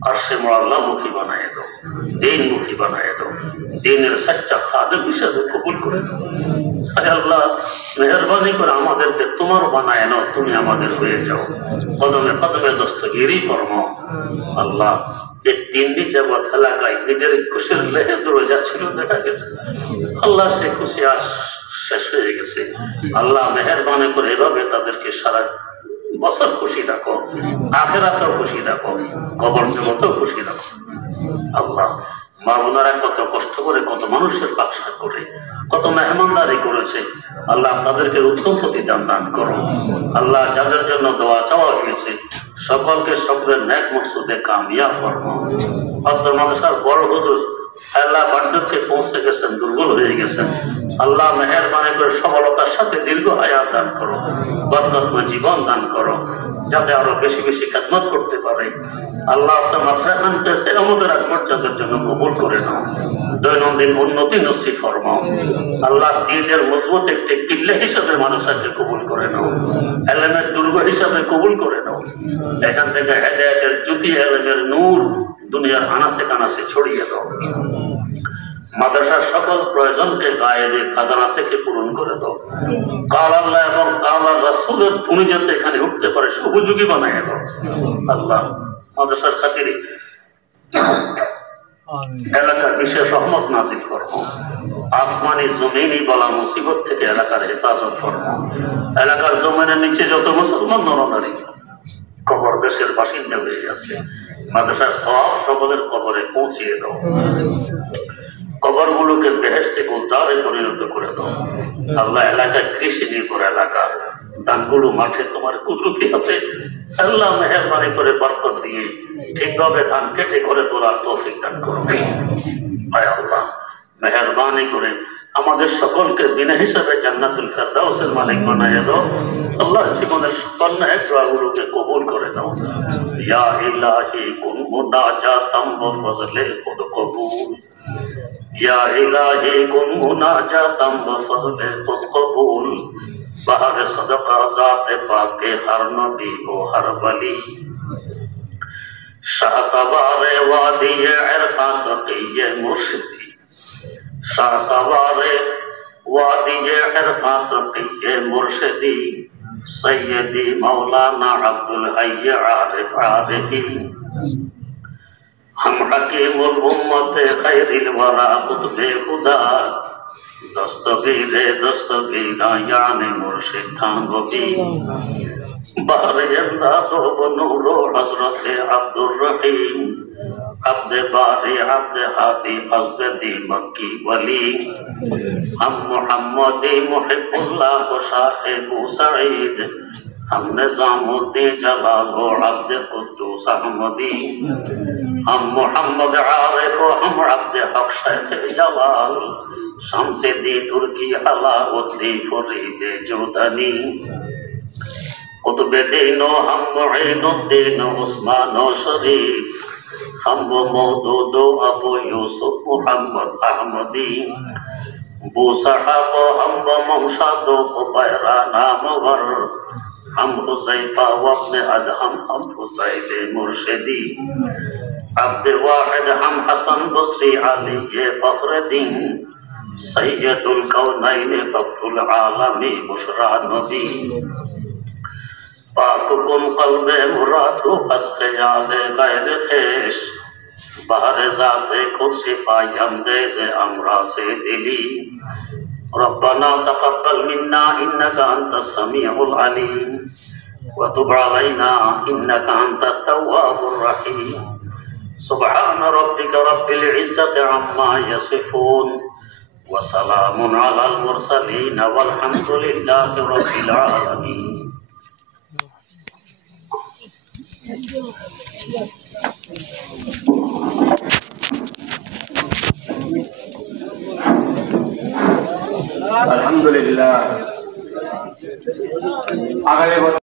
আরশে মুআল্লা মুখী বানায় দাও, দ্বীন মুখী বানায় দাও, দ্বীনের সচ্চা খাদেম হিসেবে কবুল করে দাও। আয় আল্লাহ, মেহেরবানি করে আমাদেরকে তোমার বানায় নাও, তুমি আমাদের হয়ে যাও, কদমে কদমে দস্তগিরি ফরমাও। আল্লাহ, এই 3 দিন যাবৎ এলাকায় ঈদের খুশির লেহে দৌড়ে যাচ্ছিল দেখা গেছে, আল্লাহ সে খুশি আজ শেষ হয়ে গেছে। আল্লাহ, মেহেরবানি করে এভাবে তাদেরকে সারা বছর খুশি রাখো, আখিরাতেও খুশি রাখো, কবর জগতেও খুশি রাখো। আল্লাহ, মা বোনেরা কত কষ্ট করে, কত মানুষের বাক্সা করে, কত মেহমানদারি করেছে, আল্লাহ তাদেরকে উত্তম প্রতিদান দান করো। আল্লাহ, যাদের জন্য দোয়া চাওয়া হয়েছে সকলকে সকলের নেক মকসুদে কামিয়াব ফরমাও। অত্র মাদ্রাসার বড় হুজুর আল্লাহ বার্ধক্যে পৌঁছে গেছেন, দুর্বল হয়ে গেছেন, আল্লাহ মেহেরবানি করে সফলতার সাথে দীর্ঘ হায়াত দান করো, বরকতময় জীবন দান করো। যাতে আরো বেশি বেশি খেদমত করতে পারে। আল্লাহ আপনার মাদ্রাসাখানকে কিয়ামতের আগ পর্যন্তের জন্য কবুল করে নাও, দৈনন্দিন উন্নতি নসিব ফরমাও। আল্লাহ দ্বীনের মজবুত একটি কিল্লা হিসাবে মানুষকে কবুল করে নাও, এলেমের দুর্গ হিসাবে কবুল করে নাও। এখান থেকে হেদায়েতের জ্যোতি, এলেমের নূর দুনিয়ার আনাসে কানাসে ছড়িয়ে দাও। মাদ্রাসার সকল প্রয়োজনকে গায়েবের খাজানা থেকে পূরণ করে দাও। কাল আল্লাহ এবং কাল রাসূলের ধুনি যাতে এখানে উঠতে পারে সুযোগী বানায় দাও। আল্লাহ মাদ্রাসার খাতিরে এলাকার বিশেষ রহমত নাজিল করো, আসমানি জমিনি বলা মুসিবত থেকে এলাকার হেফাজত করো। এলাকার জমিনের নিচে যত মুসলমান নরনারী কবর দেশের বাসিন্দা হয়ে আছে, মাদ্রাসার সওয়াব সকলের কবরে পৌঁছিয়ে দাও। কবরগুলোকে বেহেশতে গুলজারে পরিণত করে দাও। আল্লাহ এলাকায় কৃষি নির্ভর এলাকা, ধানগুলো মাঠে তোমার কুদরতি হাতে আল্লাহ মেহেরবানি করে বরকত দিয়ে ঠিকভাবে ধান কেটে করে তোলার তৌফিক দান করবে। আয় আল্লাহ মেহেরবানি করে আমাদের সকলকে বিনা হিসাবে জান্নাতুল ফেরদাউসের মালিক বানায় দাও। আল্লাহ জীবনের সকল নেক দোয়াগুলোকে কবুল করে দাও। ইয়া ইলাহি কুন মুনাজাতাম ওয়া ফজলে খুদ কবুল, या इलाही कुन मुनाजातम व फज़ले खुद कबूल, बहर सदका ज़ात पाक के हर नबी व हर वली, शाह सवारे वादी इरफान तक़ी मुर्शिदी, शाह सवारे वादी इरफान तक़ी मुर्शिदी, सैयदी मौलाना अब्दुल हय्य आरिफ आरिफी, हम हकीमुल उम्मते खैरिल वरा कुतबे खुदा, दस्तगीरे दस्तगीरा यानी मुर्शिद थानवी, बहरे अंदाज़ो बनूरो हज़रते अब्दुर रहीम, अब्दे बारी अब्दे हादी हज़रत दी मक्की वली, हम मुहम्मदी मुहिब्बुल्लाह शाहिबु सईद, हम निज़ामुद्दीन जलालो अब्दे कुद्दूस अहमदी, हम मोहम्मद आरिफ हम अब्द हक शेख जलाल, शम्से दी तुर्की अलाउद्दीन फरीद जोधनी, कुतुबे दीनो हम मुईनुद्दीन उस्मान शरीफ, हम मौदूदो अबू यूसुफ मुहम्मद अहमदी, बूसहाको हम ममशादो खुबैरा नामवर, हम हुज़ैफा वब्न अदहम हम हुज़ैल मुर्शिदी, अब्द वाहिद हम हसन बसरी अली ये फखरुद्दीन, सैयदुल कौनैन फखरुल आलमी बुशरा नबी, पाक कुन क़ल्बे मुरादो बस ख़याले गैर ख़ेश, बहर ज़ाते खुद सिफ़ायम देज़े अमरा से दिली, रब्बना तक़ब्बल मिन्ना इन्नका अंतस समीउल अलीम, व तुब अलैना इन्नका अंतत तव्वाबुर रहीम। सुब्हान रब्बिका रब्बिल इज़्ज़ति अम्मा यसिफून, व सलामुन अलल मुरसलीन वल्हम्दुलिल्लाहि रब्बिल आलमीन। अल्हम्दुलिल्लाह। आगे